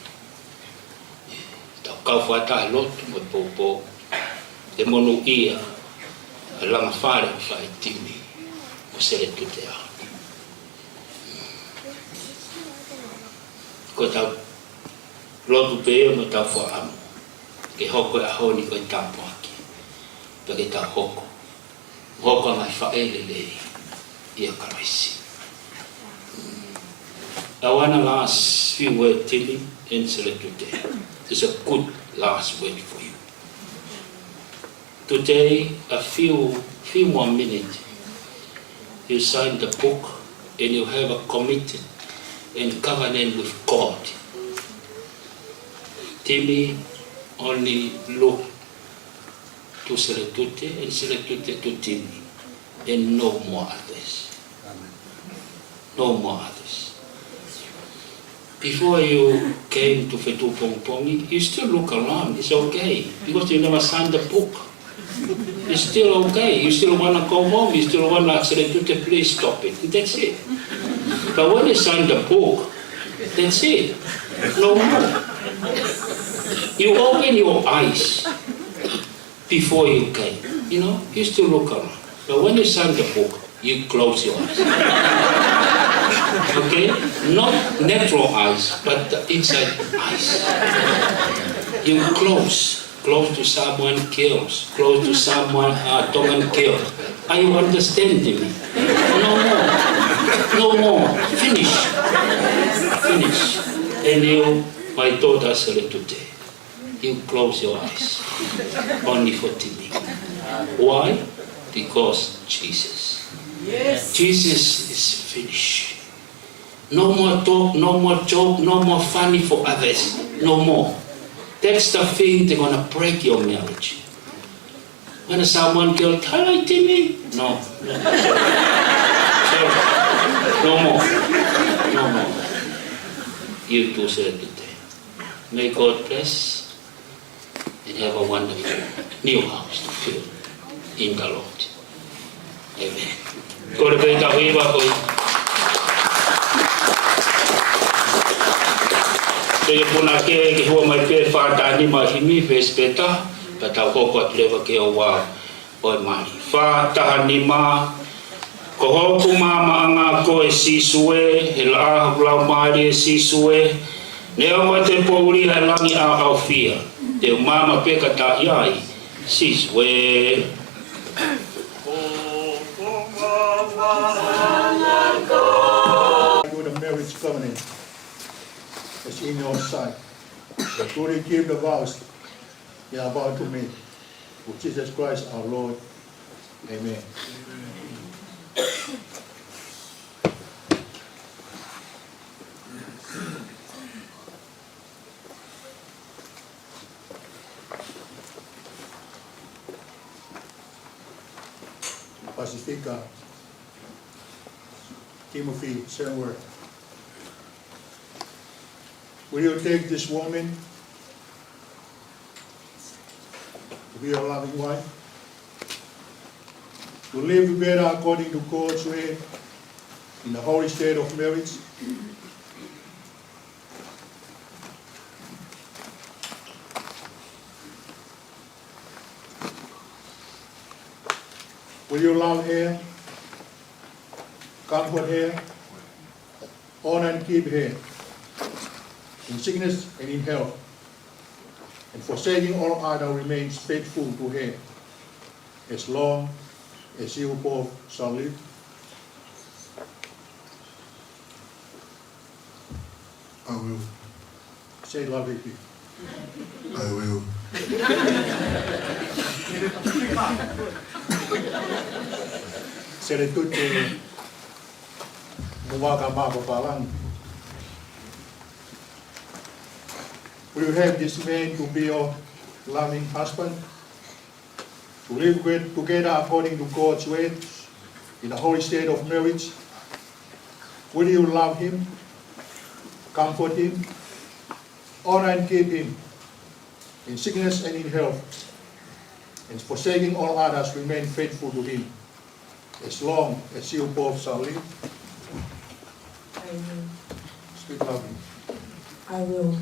Tau kau whata e lotu mo popo, te monu ia, a langa whare o whae timi, o Seletute au. Koe tau lotu peo mo tau whaamu, ke hoko e ahoni koe tapo aki, pake tau hoko. Hoko ngai whaelelei, ia karaisi. I want to last few words, Timmy and Seletute. It's a good last word for you. Today, a few more minutes, you sign the book and you have a commitment and covenant with God. Timmy only look to Seletute and Seletute to Timi, and no more others. No more others. Before you came to Fetu'upongipongi, you still look around. It's okay because you never signed the book. It's still okay. You still want to go home. You still want to Seletute, please stop it. That's it. But when you sign the book, that's it. No more. You open your eyes before you came. You know, you still look around. But when you sign the book, you close your eyes. Okay? Not natural eyes, but the inside eyes. You close. Close to someone kills. Close to someone Tongan kills. Are you understanding me? No more. No more. Finish. Finish. And you, my daughter Seletute, you close your eyes. Only for Timmy. Why? Because Jesus. Yes. Jesus is finished. No more talk, no more joke, no more funny for others. No more. That's the thing they're gonna break your marriage. When someone goes, "Hi, Timmy," no. Sorry. No more. No more. You too, Seletute. May God bless and have a wonderful new house to fill in the Lord. Amen. Kore peta huiwa koi. Kaya puna ke hua mai pe whaatani mahimi ves peta, pata hoko at lewa ke o wā oi mani. Whaatani ma, ko hoku mama ko e sisue, he la ahau maari e sisue, ne o te pouri he langi au fia, te umama peka ta iai, sisue. Do the marriage covenant that's in your sight. Before you give the vows you are about to make with Jesus Christ our Lord. Amen. Pasefika, Timothy, Samuelu. Will you take this woman to be your loving wife? To live together according to God's way in the holy state of marriage? Will you love her, comfort her, honor and keep her in sickness and in health, and forsaking all other remains faithful to her as long as you both shall live? I will. Say it loudly. I will. Seletute, Umuvaka, Mapapalangi. Will you have this man to be your loving husband? To live together according to God's way in the holy state of marriage? Will you love him, comfort him, honor and keep him in sickness and in health, and forsaking all others remain faithful to him as long as you both shall live? I will. Speak loudly. I will.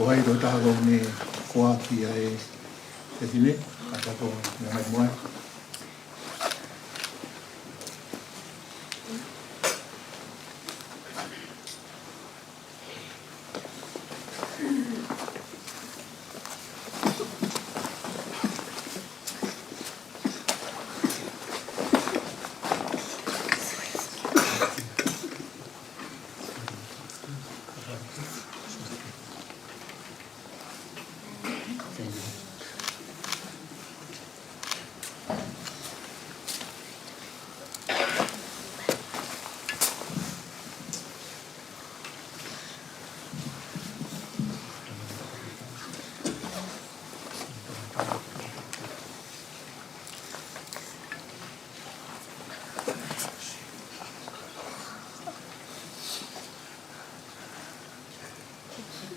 o hai do tago me koa ki ai te tine, a tato me Moimoi.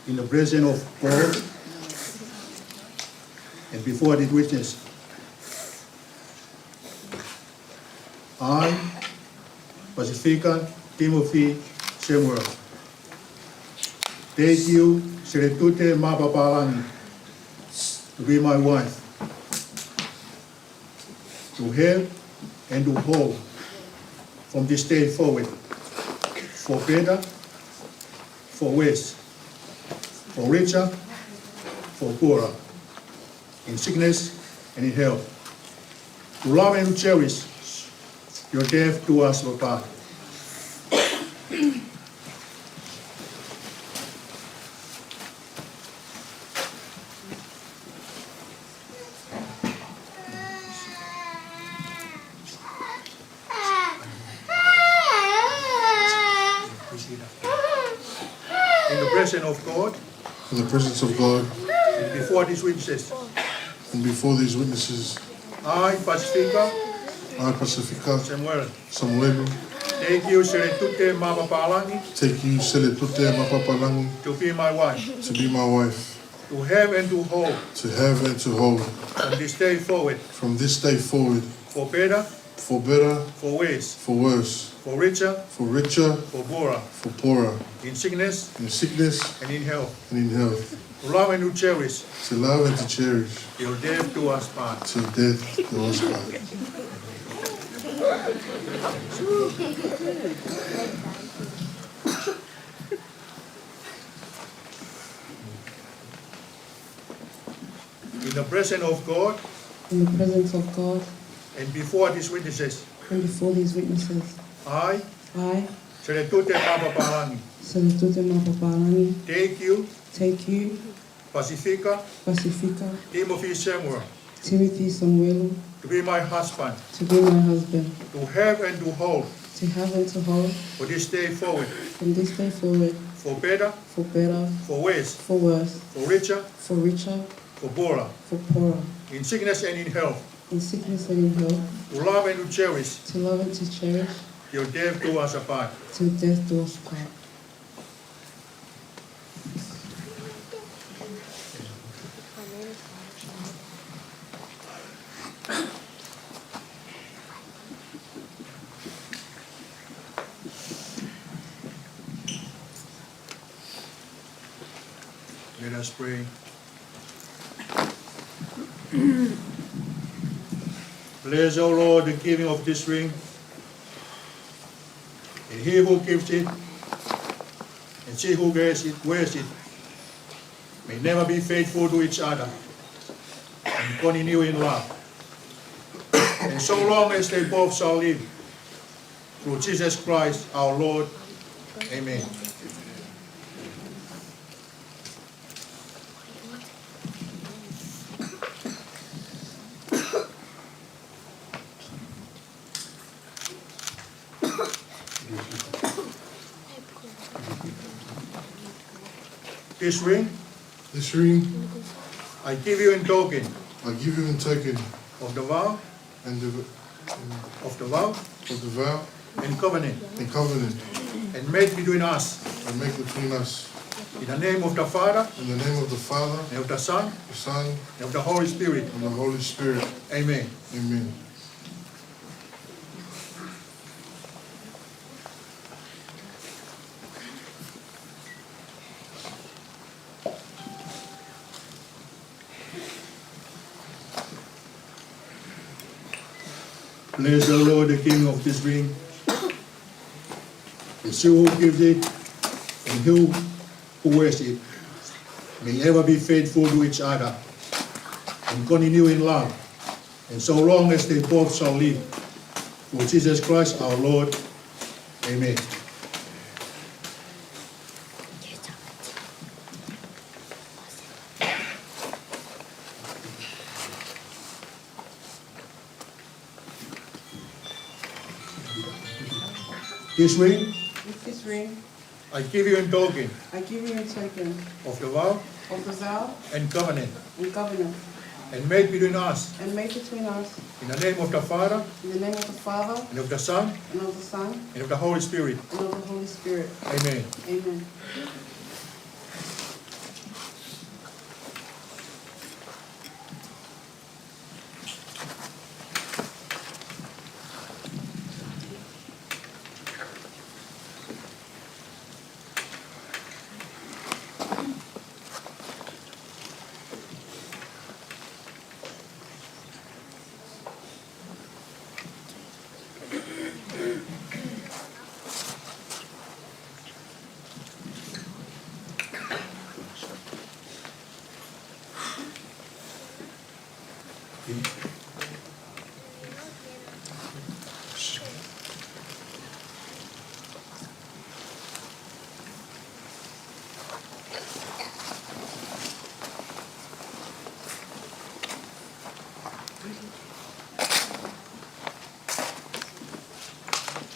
In the presence of God and before the witness, I, Pasefika, Timothy, Samuel, take you, Seletute, Mapapalangi, to be my wife, to help and to hold from this day forward, for better, for worse, for richer, for poorer, in sickness and in health, to love and to cherish your death to us apart. In the presence of God, In the presence of God and before these witnesses, and before these witnesses, I, Pasefika, I, Pasefika, Samuelu, take you, Seletute, Mapapalangi, take you, Seletute, Mapapalangi, to be my wife, to be my wife, to have and to hold to have and to hold from this day forward, from this day forward, for better, for better, for worse, for worse, for richer, for richer, for poorer, for poorer, in sickness in sickness and in health, and in health, to love and to cherish to love and to cherish, your death to us part. till death do us part. In the presence of God In the presence of God and before these witnesses, and before these witnesses, I, I, Seletute, Mapapalangi, Seletute Mapapalangi, take you, take you, Pasefika, Pasefika, Timothy, Samuel, Timothy, Samuelu, to be my husband, to be my husband, to have and to hold to have and to hold for this day forward, from this day forward, for better, for better, for worse, for worse, for richer, for richer, for poorer, for poorer, in sickness and in health, in sickness and in health, to love and to cherish to love and to cherish, your death to us apart. till death do us part. Let us pray. Bless, O Lord, the giving of this ring, and he who gives it, and she who wears it, may never be faithful to each other, and continue in love. And so long as they both shall live, through Jesus Christ our Lord. Amen. This ring I give you in token I give you in token of the vow, and of the vow of the vow and covenant, and covenant and made between us, and make between us, in the name of the Father, in the name of the Father, and of the Son, the Son, and of the Holy Spirit. and the Holy Spirit. Amen. Amen. Bless the Lord, the King of this ring. It's you who gives it, and you who wears it. May ever be faithful to each other, and continue in love, and so long as they both shall live. Through Jesus Christ our Lord. Amen. This ring, With this ring, I give you in token I give you a token of the vow of the vow and covenant, and covenant, and made between us, and made between us, in the name of the Father, in the name of the Father, and of the Son, and of the Son, and of the Holy Spirit. and of the Holy Spirit. Amen. Amen.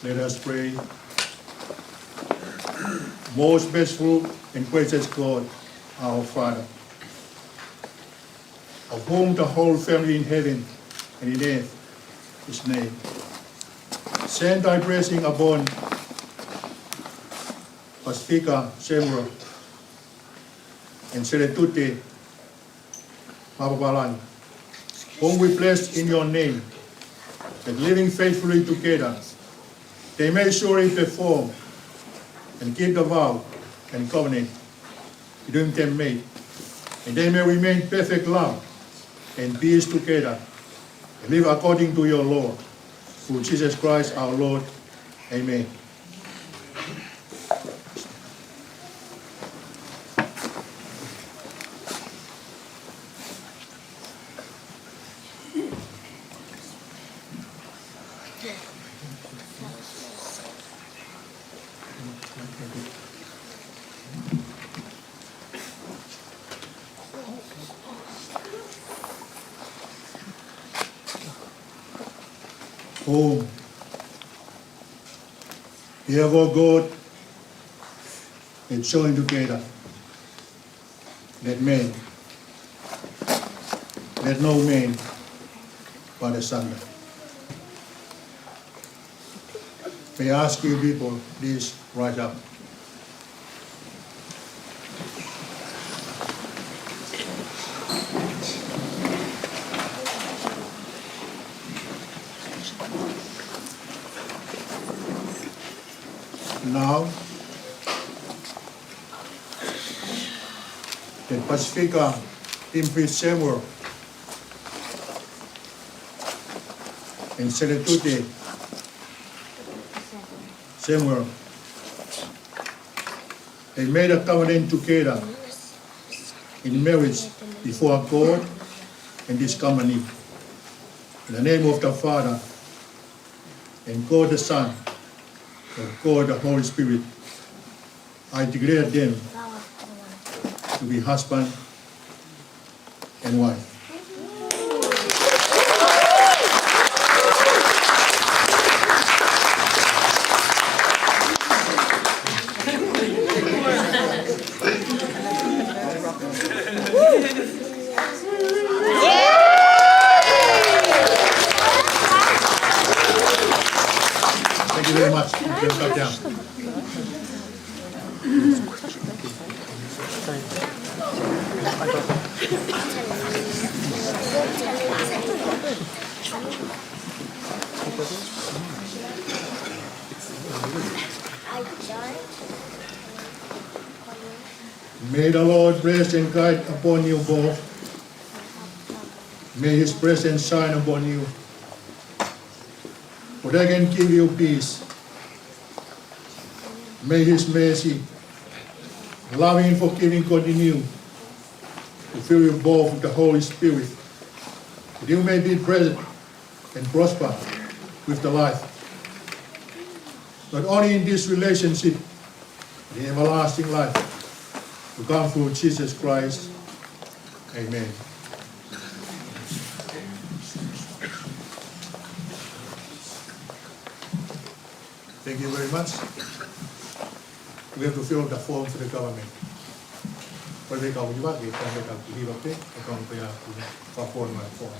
Let us pray. Most merciful and gracious God, our Father, of whom the whole family in heaven and in earth is named, send thy blessing upon Pasefika, Samuelu, and Seletute, Mapapalangi, whom we bless in your name, that living faithfully together, they may surely perform and keep the vow and covenant between them made, and they may remain perfect love and peace together, and live according to your law. Through Jesus Christ our Lord. Amen. Home. Therefore, God, and join together. Let no man but asunder. May I ask you people, please rise up. Now, the Pasefika priest Samuelu and Seletute Samuelu, they made a covenant together in marriage before God and this company. In the name of the Father and God the Son, of God the Holy Spirit, I declare them to be husband and wife. Thank you very much. You can come down. May the Lord bless and guide upon you both. May his presence shine upon you. but I can give you peace. May His mercy, loving and forgiving continue to fill you both with the Holy Spirit, that you may be blessed and prosper with the life, not only in this relationship, but in everlasting life, to come through Jesus Christ. Amen. Thank you very much. We have to fill out the form for the government. But we can give up the form.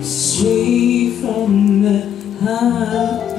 Straight from the heart,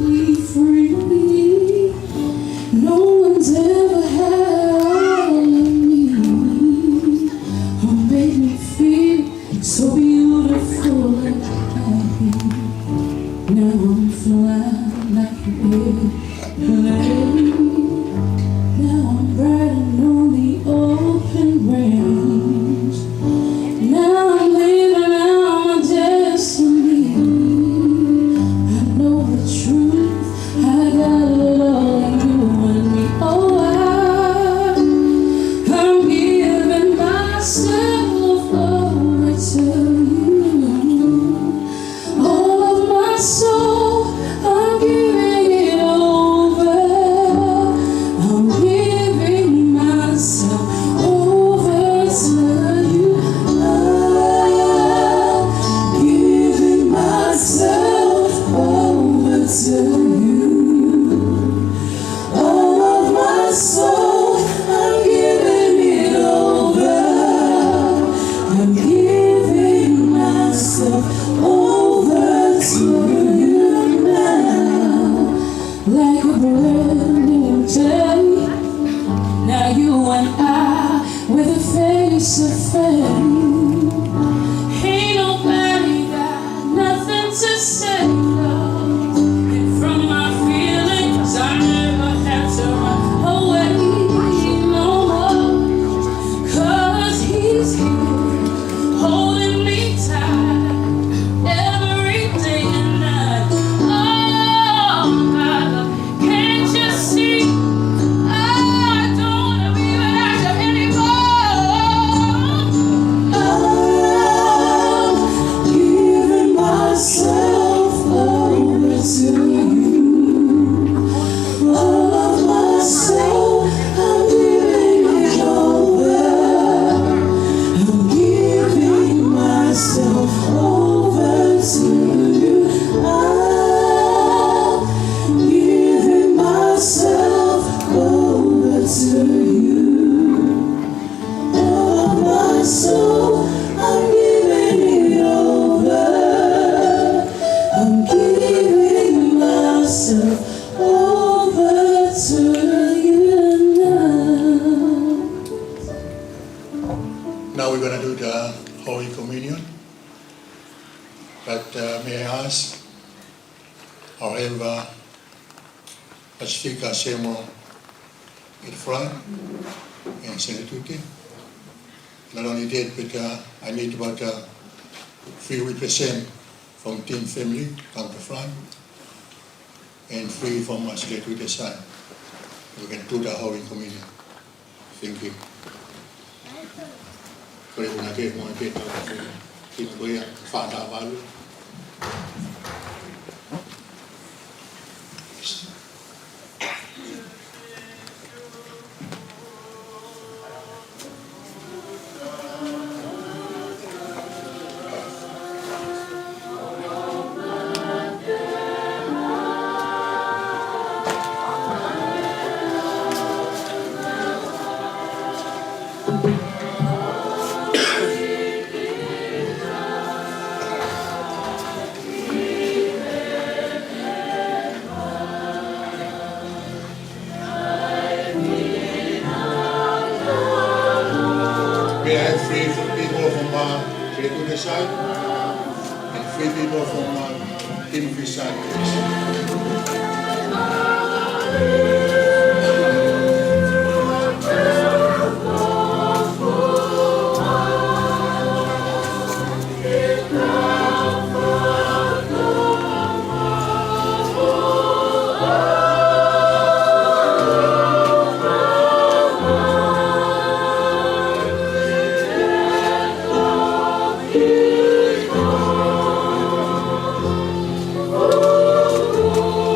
me free. No one's ever had all of me, or made me feel so beautiful and happy. Now I'm flying like an airplane. Now I'm riding on the open range. Now I'm living out my destiny. I know the truth. I got it all in you and me. Oh, I'm giving myself over to you. All of my soul, I'm giving it over. I'm giving myself over to you. I'm giving myself over to you. All of my soul, I'm giving it over. I'm giving myself over to you now. Like a brand new day. Now you and I, with a face to face. Ain't nobody got nothing to say, no. And from my feelings, I never had to run away no more. 'Cause he's here, holding me tight, every day and night. Oh, God, can't you see? I don't wanna be without you anymore. I'm giving myself over to you. All of my soul, I'm giving it over. I'm giving myself over to you. I'm giving myself over to you. All of my soul, I'm giving it over. I'm giving myself over to you now. Now we're going to do the Holy Communion. But may I ask our elder Pasefika Samuel in front and Seletute. Not only that, but I need about 3 represent from team family come to front, and 3 from Seletute side. We can do the Holy Communion. Thank you. Kaya kung natin mga kita team ko yan, Father Paula. We have 3 people from Seletute side and 3 people from Team side. Oh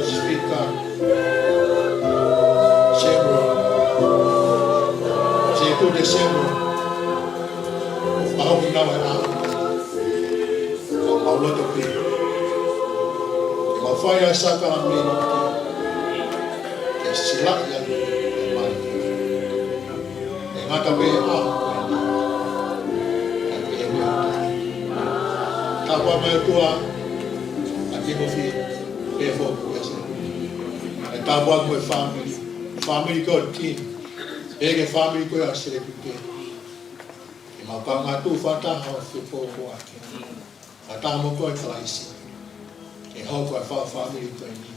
Pasefika, Seletute Samuelu, Paula Paula topi, Mafaya saka amino, sila yan, ngata be tapwa metua atimo fi befo kuesa tapwa mo family god team ege family ko ya Seletute mapanga tu fata ha fi po ko ake atamo ko klaisi e ho ko fa family ko ni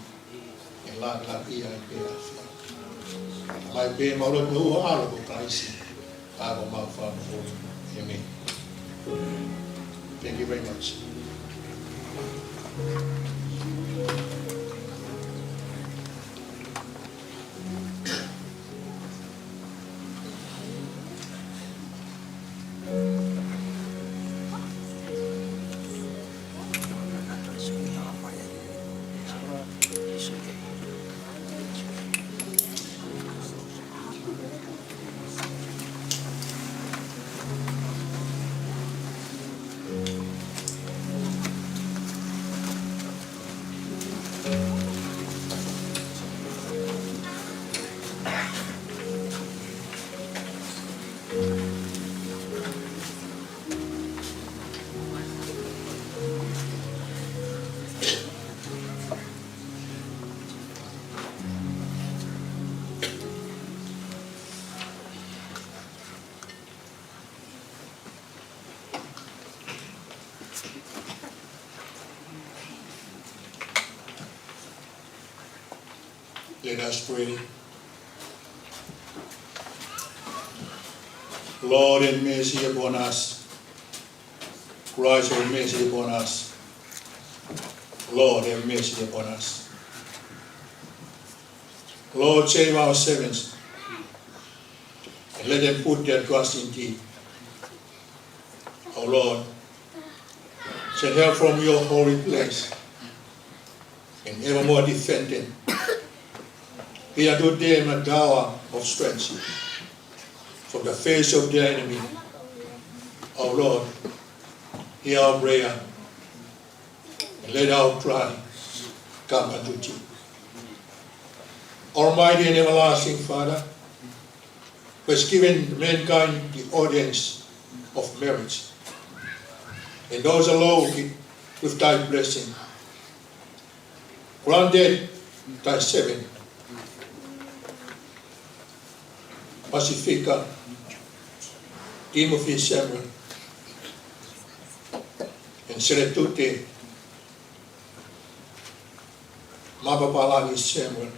e la ia pe afi mai pe mo lo no alo ko klaisi abo ma fa fo amen. Thank you very much. Let us pray. Lord, have mercy upon us. Christ, have mercy upon us. Lord, have mercy upon us. Lord, save our servants and let them put their trust in Thee. O Lord, send help from your holy place and evermore defend them. Be unto them a tower of strength from the face of their enemy. O Lord, hear our prayer and let our cry come unto Thee. Almighty and everlasting Father, who has given mankind the audience of marriage, and those alone with Thy blessing, granted Thy servant, Pasefika, Timothy Samuel, and Seletute, Mapapalangi Samuel,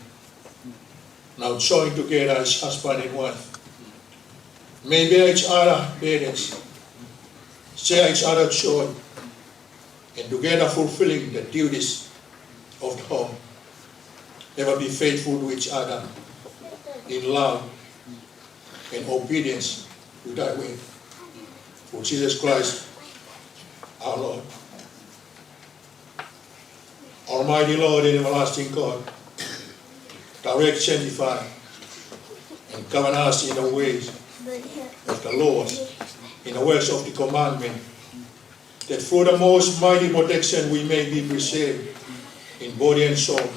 now joined together as husband and wife, may bear each other burdens, share each other joy, and together fulfilling the duties of the home, ever be faithful to each other in love and obedience to Thy way. For Jesus Christ, our Lord. Almighty Lord and everlasting God, direct, sanctify, and govern us in the ways of the Lord, in the words of the commandment, that through the most mighty protection we may be preserved in body and soul,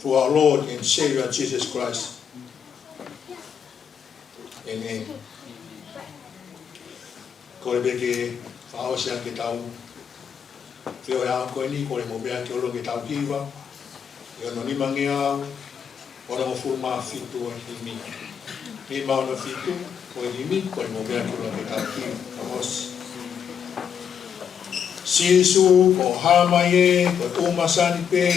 through our Lord and Savior Jesus Christ. Amen. Kore beke whaosia ke tau, whio ea koe ni, kore mo bea ke olo ke tau kiwa, i ono ni mangi au, ono mo furma fitu o himi. Ni mauna fitu o himi, kore mo bea ke olo ke tau kiwa, whaosi. Sisu, ko hamaye, ko umasani pe,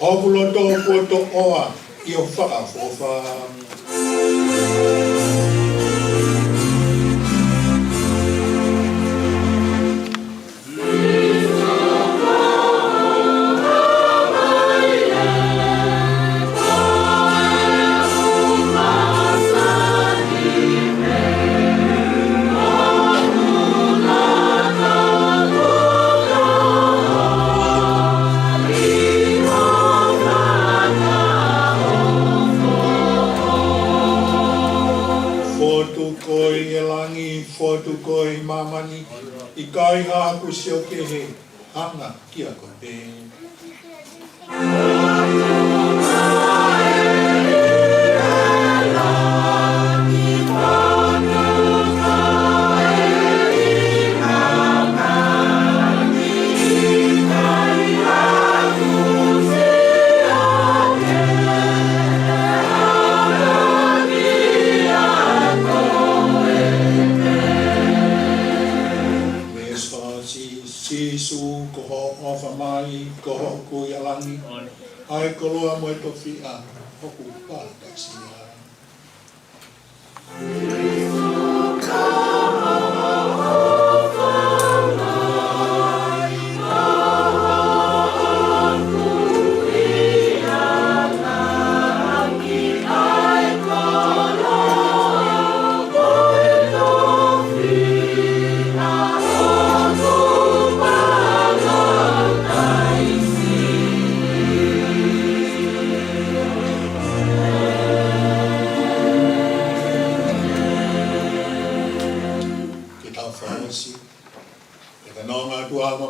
hopulo to puto oa, i o whakafofa. Fotukoi mamani, ikai ha kusio kehe, hanga kia kote. Sisu koho ofamai koho kuyalangi ai koloa mo to fia hoku paltasia.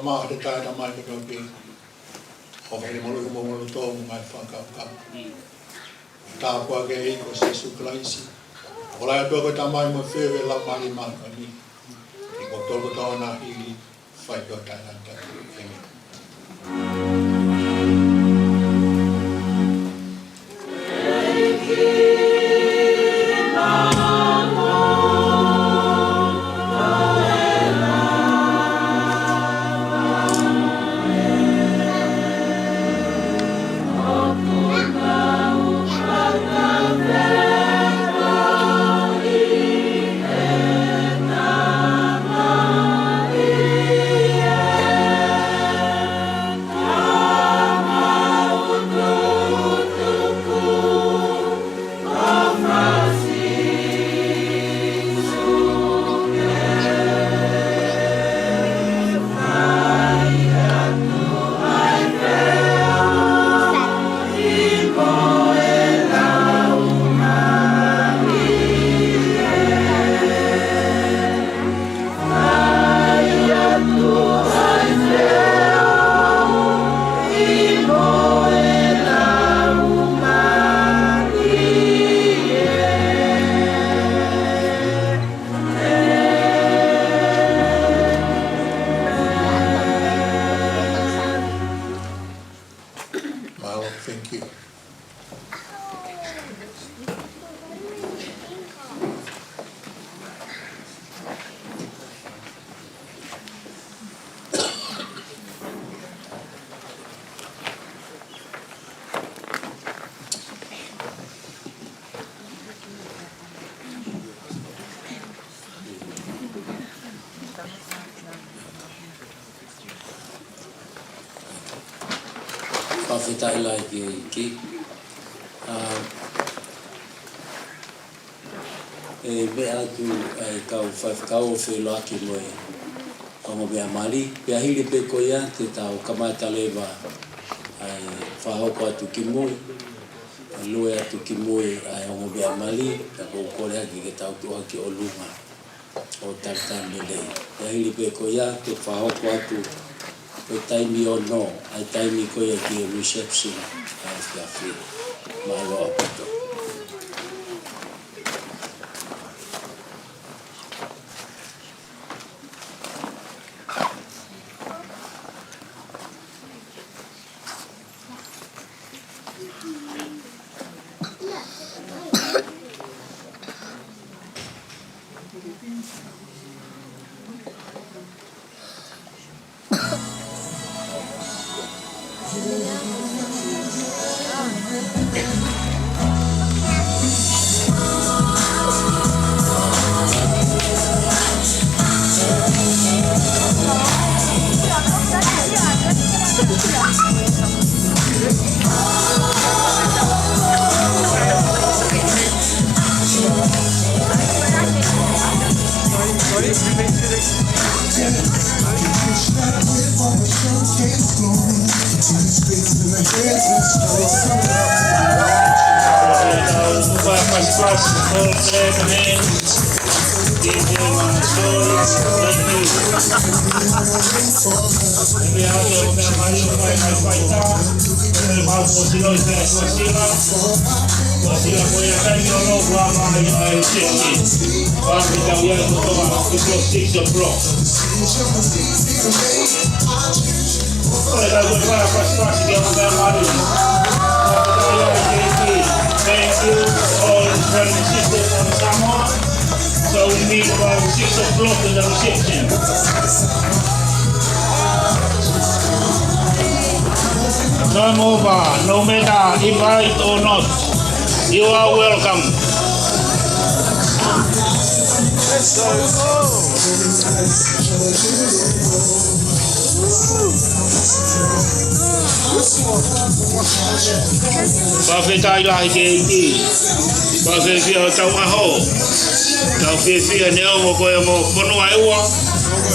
Mama de ta mai ko pe o vele mo to mai fa ka ta ko ge ko se su klaisi ola to ko ta mai mo fe la mali ma ka ni ko to ko ta na hi fa do ta na ta whawhetai lai ki. E me atu kau whawhakau o whelo aki moe ongo mea mali. Pea hiri pe koia te tau kamata lewa whahoko atu ki moe. Lue atu ki moe ai ongo mea mali. Tako ukore aki ke tau tua ki o lunga o tartan lelei. Pea hiri pe koia te whahoko atu e taimi o no. Ai taimi koia ki reception ai whiawhi. Mahalo apoto. Thank you, all brothers and sisters from Samoa. So we meet about 6 o'clock in the reception. Come over, no matter invite or not, you are welcome. Whawhetai lahi ke iti, whawhewhia tau aho, tau whiwhia ne ongo koe mo whanua e ua,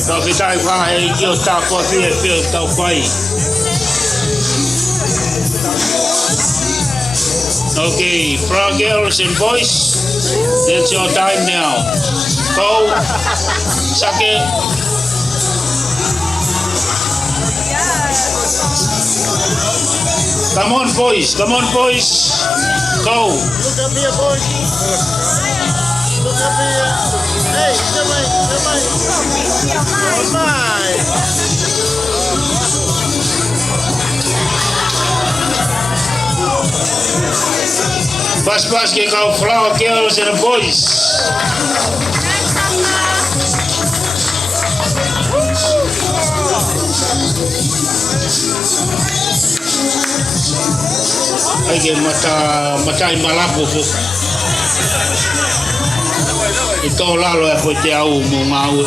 whawhetai whahe i ki o tā kua whiwhia tau whai. Okay, frog girls and boys, that's your time now. Go, sake. Come on, boys. Come on, boys. Go. Look up here, boys. Look up here. Hey, come on. Oh, my. Pas ke kau flower girls and boys. Ai ke mata malapo fo. Ito lalo e po te au mo mau.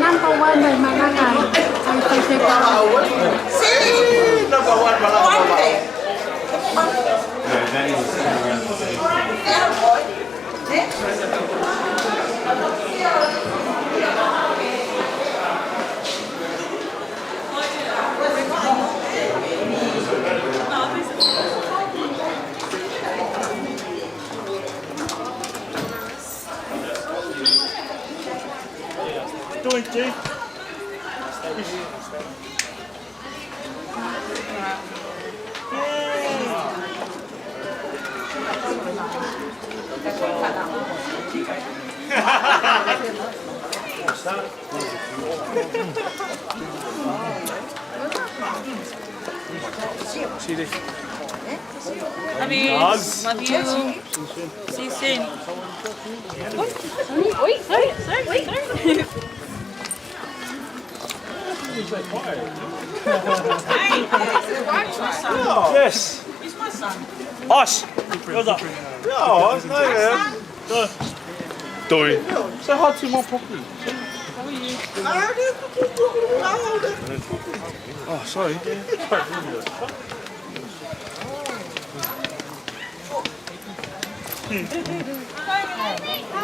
Number one by Manangai. Love you. See you soon. Sorry. Yes. He's my son. Us. What's up? No, it's not here. Dory. Say hi to my property. How are you? Oh, sorry.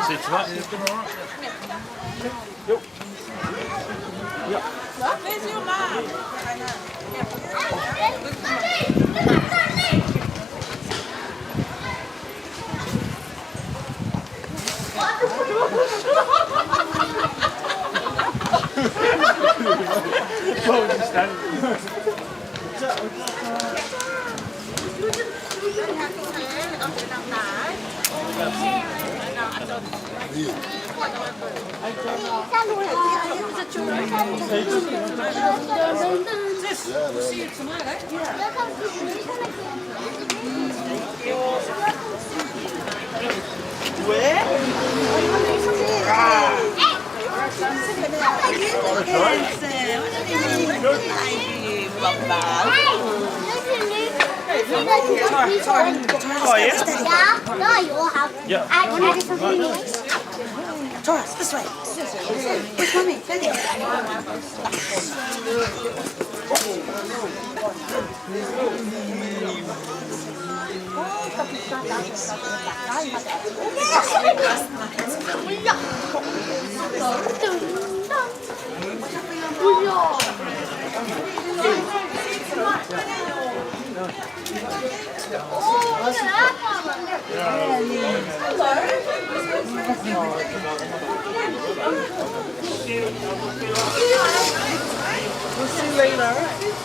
See tonight? Yep. Yep. Where's your mom? We'll see you tonight, eh? Taurus, this way. Where's mommy? We'll see you later.